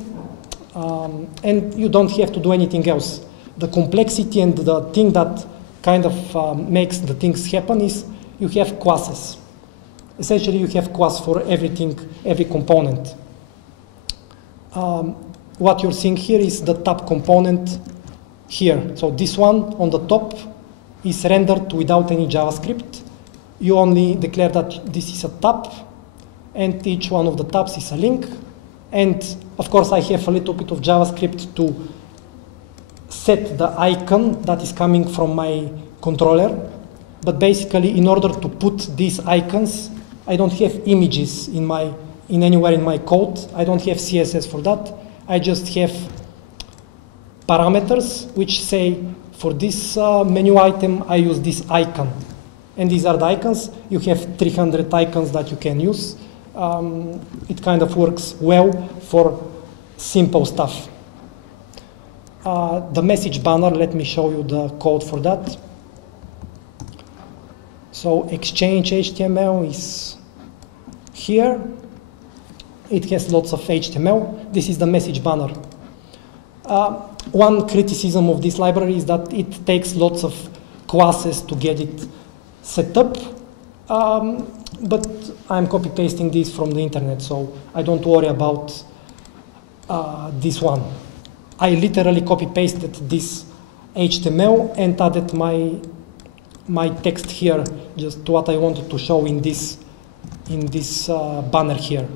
And you don't have to do anything else. The complexity and the thing that kind of makes the things happen is you have classes. Essentially, you have class for everything, every component. What you're seeing here is the tab component here. So this one on the top is rendered without any JavaScript. You only declare that this is a tab, and each one of the tabs is a link. And of course, I have a little bit of JavaScript to set the icon that is coming from my controller. But basically, in order to put these icons, I don't have images anywhere in my code. I don't have CSS for that. I just have parameters which say, for this menu item, I use this icon. And these are the icons. You have 300 icons that you can use. It kind of works well for simple stuff. The message banner, let me show you the code for that. So Exchange HTML is here. It has lots of HTML. This is the message banner. One criticism of this library is that it takes lots of classes to get it set up. But I'm copy-pasting this from the internet, so I don't worry about this one. I literally copy-pasted this HTML and added my text here, just what I wanted to show in this banner here.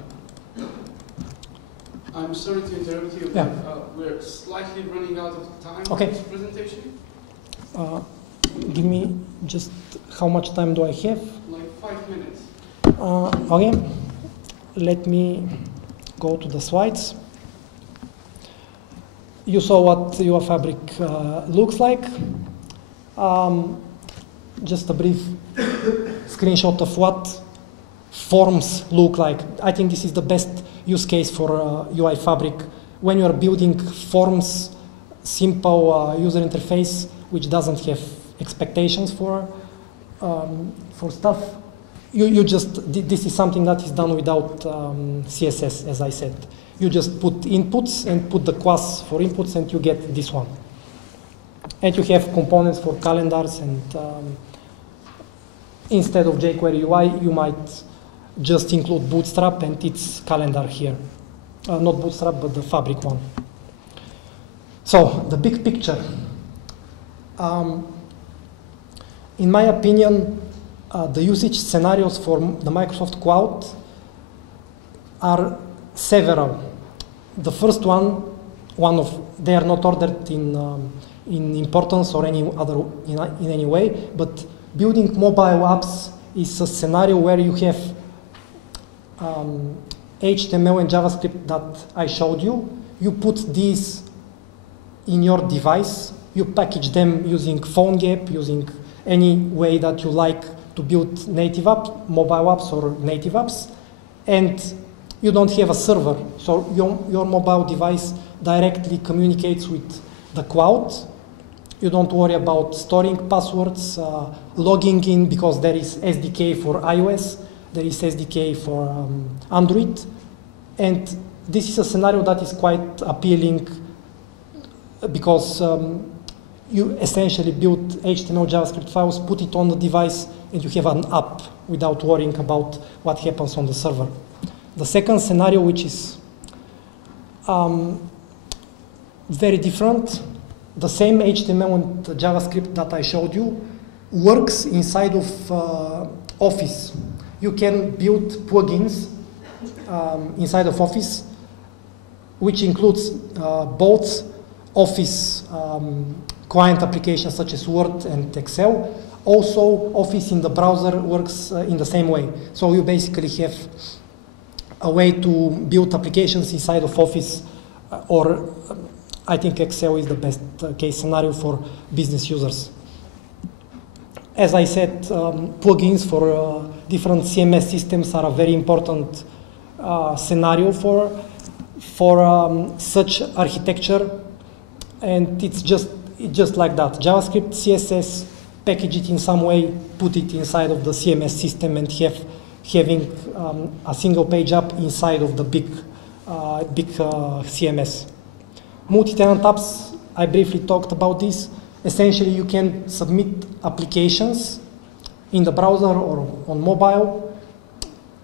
I'm sorry to interrupt you, Yeah. but we're slightly running out of time Okay. for this presentation. give me just how much time do I have? Like 5 minutes. Okay, let me go to the slides. You saw what UI Fabric looks like. Just a brief screenshot of what forms look like. I think this is the best use case for UI Fabric. When you are building forms, simple user interface, which doesn't have expectations for stuff, this is something that is done without CSS, as I said. You just put inputs and put the class for inputs and you get this one. And you have components for calendars, and instead of jQuery UI, you might just include Bootstrap and its calendar here. Not Bootstrap, but the Fabric one. So, the big picture. In my opinion, the usage scenarios for the Microsoft Cloud are several. The first one they are not ordered in importance or in any way, but building mobile apps is a scenario where you have HTML and JavaScript that I showed you. You put these in your device, you package them using PhoneGap, using any way that you like to build native apps, mobile apps or native apps, and you don't have a server, so your mobile device directly communicates with the cloud. You don't worry about storing passwords, logging in, because there is SDK for iOS, there is SDK for Android, and this is a scenario that is quite appealing because you essentially build HTML, JavaScript files, put it on the device, and you have an app without worrying about what happens on the server. The second scenario, which is very different, the same HTML and JavaScript that I showed you works inside of Office. You can build plugins inside of Office, which includes both Office client applications such as Word and Excel. Also, Office in the browser works in the same way. So you basically have a way to build applications inside of Office, or I think Excel is the best case scenario for business users. As I said, plugins for different CMS systems are a very important scenario for such architecture, and it's just like that. JavaScript, CSS, package it in some way, put it inside of the CMS system, and having a single page app inside of the big CMS. Multi-tenant apps, I briefly talked about this. Essentially, you can submit applications in the browser or on mobile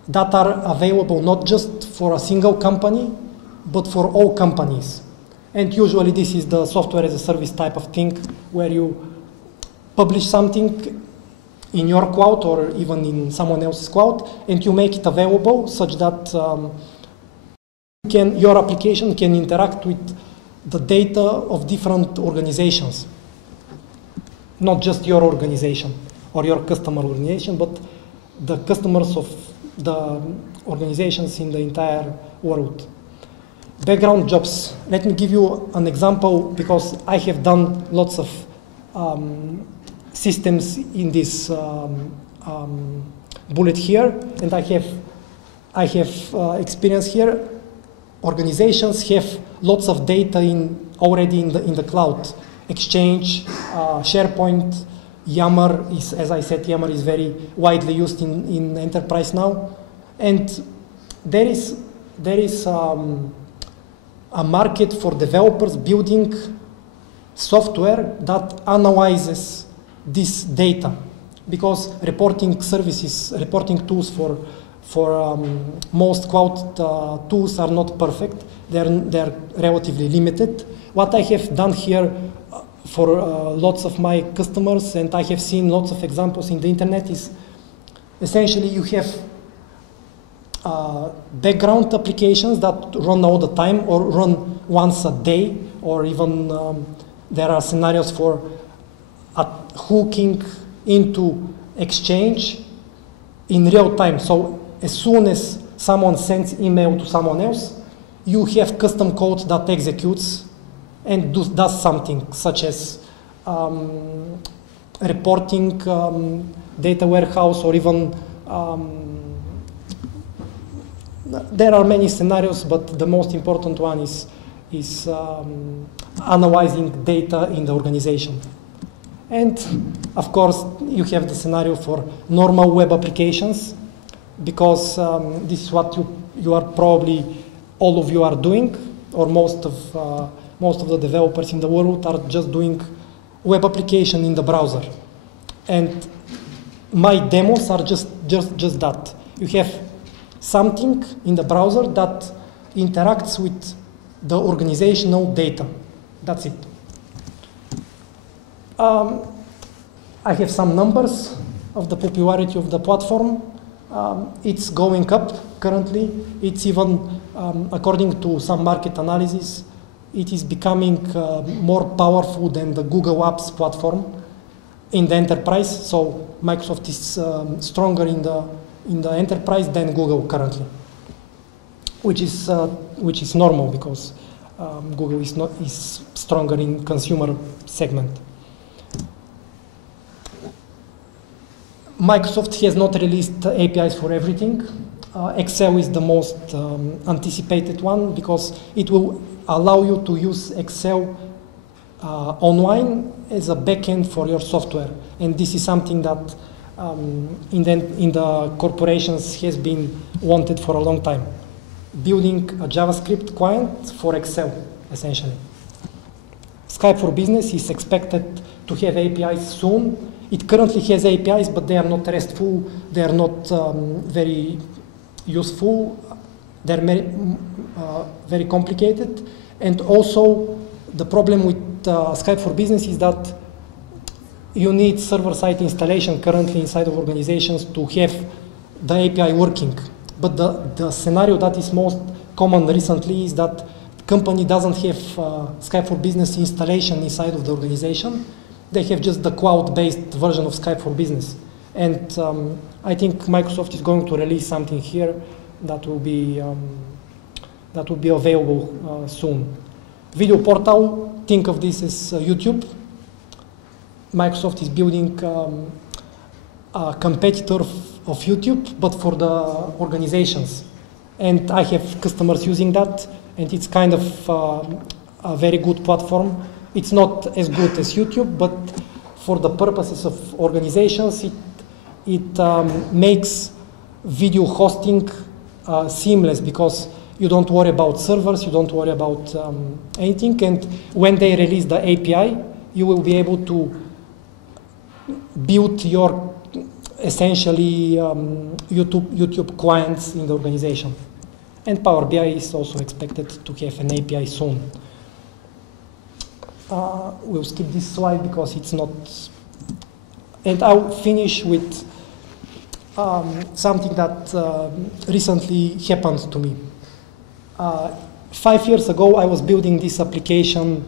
that are available not just for a single company, but for all companies. And usually this is the software as a service type of thing, where you publish something in your cloud or even in someone else's cloud, and you make it available such that your application can interact with the data of different organizations. Not just your organization or your customer organization, but the customers of the organizations in the entire world. Background jobs. Let me give you an example, because I have done lots of systems in this bullet here, and I have experience here. Organizations have lots of data already in the cloud. Exchange, SharePoint, Yammer is, as I said, Yammer is very widely used in enterprise now, and there is a market for developers building software that analyzes this data, because reporting services, reporting tools for most cloud tools are not perfect. They're relatively limited. What I have done here for lots of my customers, and I have seen lots of examples in the internet, is essentially you have background applications that run all the time or run once a day, or even there are scenarios for hooking into Exchange in real time. So as soon as someone sends email to someone else, you have custom code that executes and does something, such as reporting, data warehouse, or even there are many scenarios, but the most important one is analyzing data in the organization. And of course, you have the scenario for normal web applications, because this is what you are probably, all of you are doing, or most of the developers in the world are just doing web application in the browser. And my demos are just that. You have something in the browser that interacts with the organizational data. That's it. I have some numbers of the popularity of the platform. It's going up currently. It's even, according to some market analysis, it is becoming more powerful than the Google Apps platform in the enterprise. So Microsoft is stronger in the enterprise than Google currently, which is normal, because Google is stronger in consumer segment. Microsoft has not released APIs for everything. Excel is the most anticipated one, because it will allow you to use Excel online as a backend for your software. And this is something that in the corporations has been wanted for a long time. Building a JavaScript client for Excel, essentially. Skype for Business is expected to have APIs soon. It currently has APIs, but they are not RESTful, they are not very useful, they're very complicated. And also, the problem with Skype for Business is that you need server-side installation currently inside of organizations to have the API working. But the scenario that is most common recently is that the company doesn't have Skype for Business installation inside of the organization. They have just the cloud-based version of Skype for Business. And I think Microsoft is going to release something here that will be available soon. Video portal, think of this as YouTube. Microsoft is building a competitor of YouTube, but for the organizations. And I have customers using that, and it's kind of a very good platform. It's not as good as YouTube, but for the purposes of organizations, it makes video hosting seamless, because you don't worry about servers, you don't worry about anything, and when they release the API, you will be able to build your essentially YouTube clients in the organization. And Power BI is also expected to have an API soon. We'll skip this slide because it's not, and I'll finish with something that recently happened to me. 5 years ago, I was building this application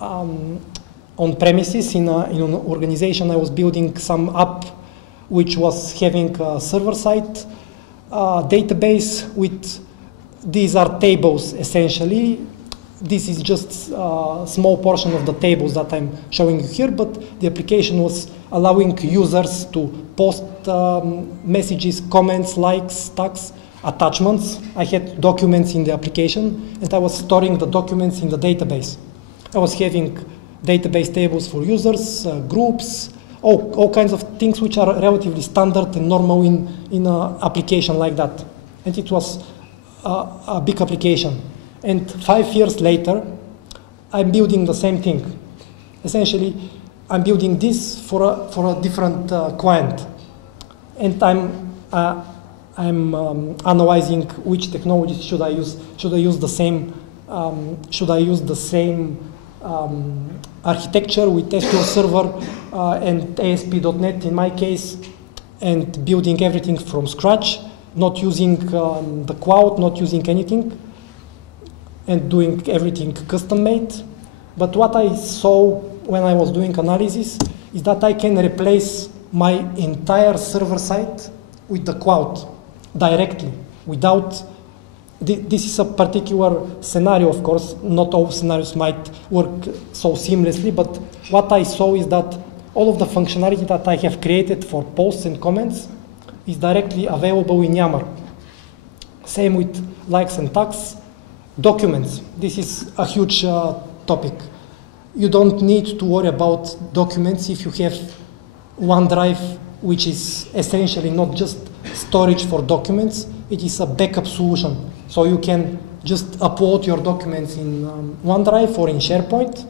on premises in an organization. I was building some app which was having a server-side database with, these are tables essentially. This is just a small portion of the tables that I'm showing you here, but the application was allowing users to post messages, comments, likes, tags, attachments. I had documents in the application, and I was storing the documents in the database. I was having database tables for users, groups, all kinds of things which are relatively standard and normal in an application like that. And it was a big application. And 5 years later, I'm building the same thing. Essentially, I'm building this for a different client. And I'm analyzing which technologies should I use. Should I use the same architecture with SQL Server and ASP.NET in my case, and building everything from scratch, not using the cloud, not using anything, and doing everything custom made. But what I saw when I was doing analysis is that I can replace my entire server side with the cloud directly, without, this is a particular scenario, of course, not all scenarios might work so seamlessly, but what I saw is that all of the functionality that I have created for posts and comments is directly available in Yammer. Same with likes and tags. Documents, this is a huge topic. You don't need to worry about documents if you have OneDrive, which is essentially not just storage for documents, it is a backup solution. So you can just upload your documents in OneDrive or in SharePoint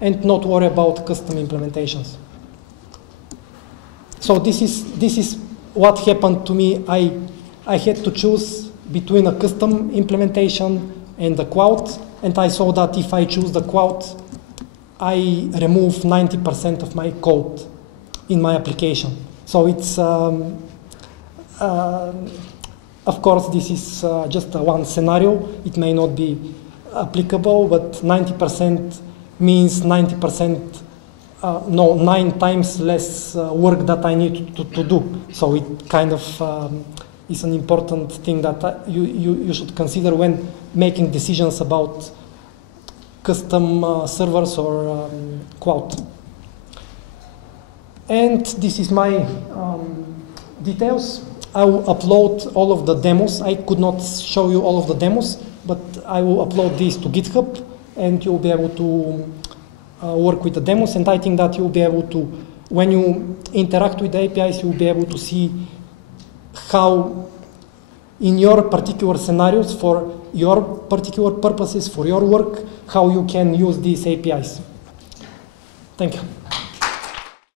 and not worry about custom implementations. So this is what happened to me. I had to choose between a custom implementation and the cloud, and I saw that if I choose the cloud, I remove 90% of my code in my application. So it's, of course, this is just one scenario. It may not be applicable, but 90% means 90%, no, 9 times less work that I need to do. So it kind of is an important thing that you should consider when making decisions about custom servers or cloud. And this is my details. I will upload all of the demos. I could not show you all of the demos, but I will upload these to GitHub, and you'll be able to work with the demos. And I think that you'll be able to, when you interact with the APIs, you'll be able to see how, in your particular scenarios, for your particular purposes, for your work, how you can use these APIs. Thank you.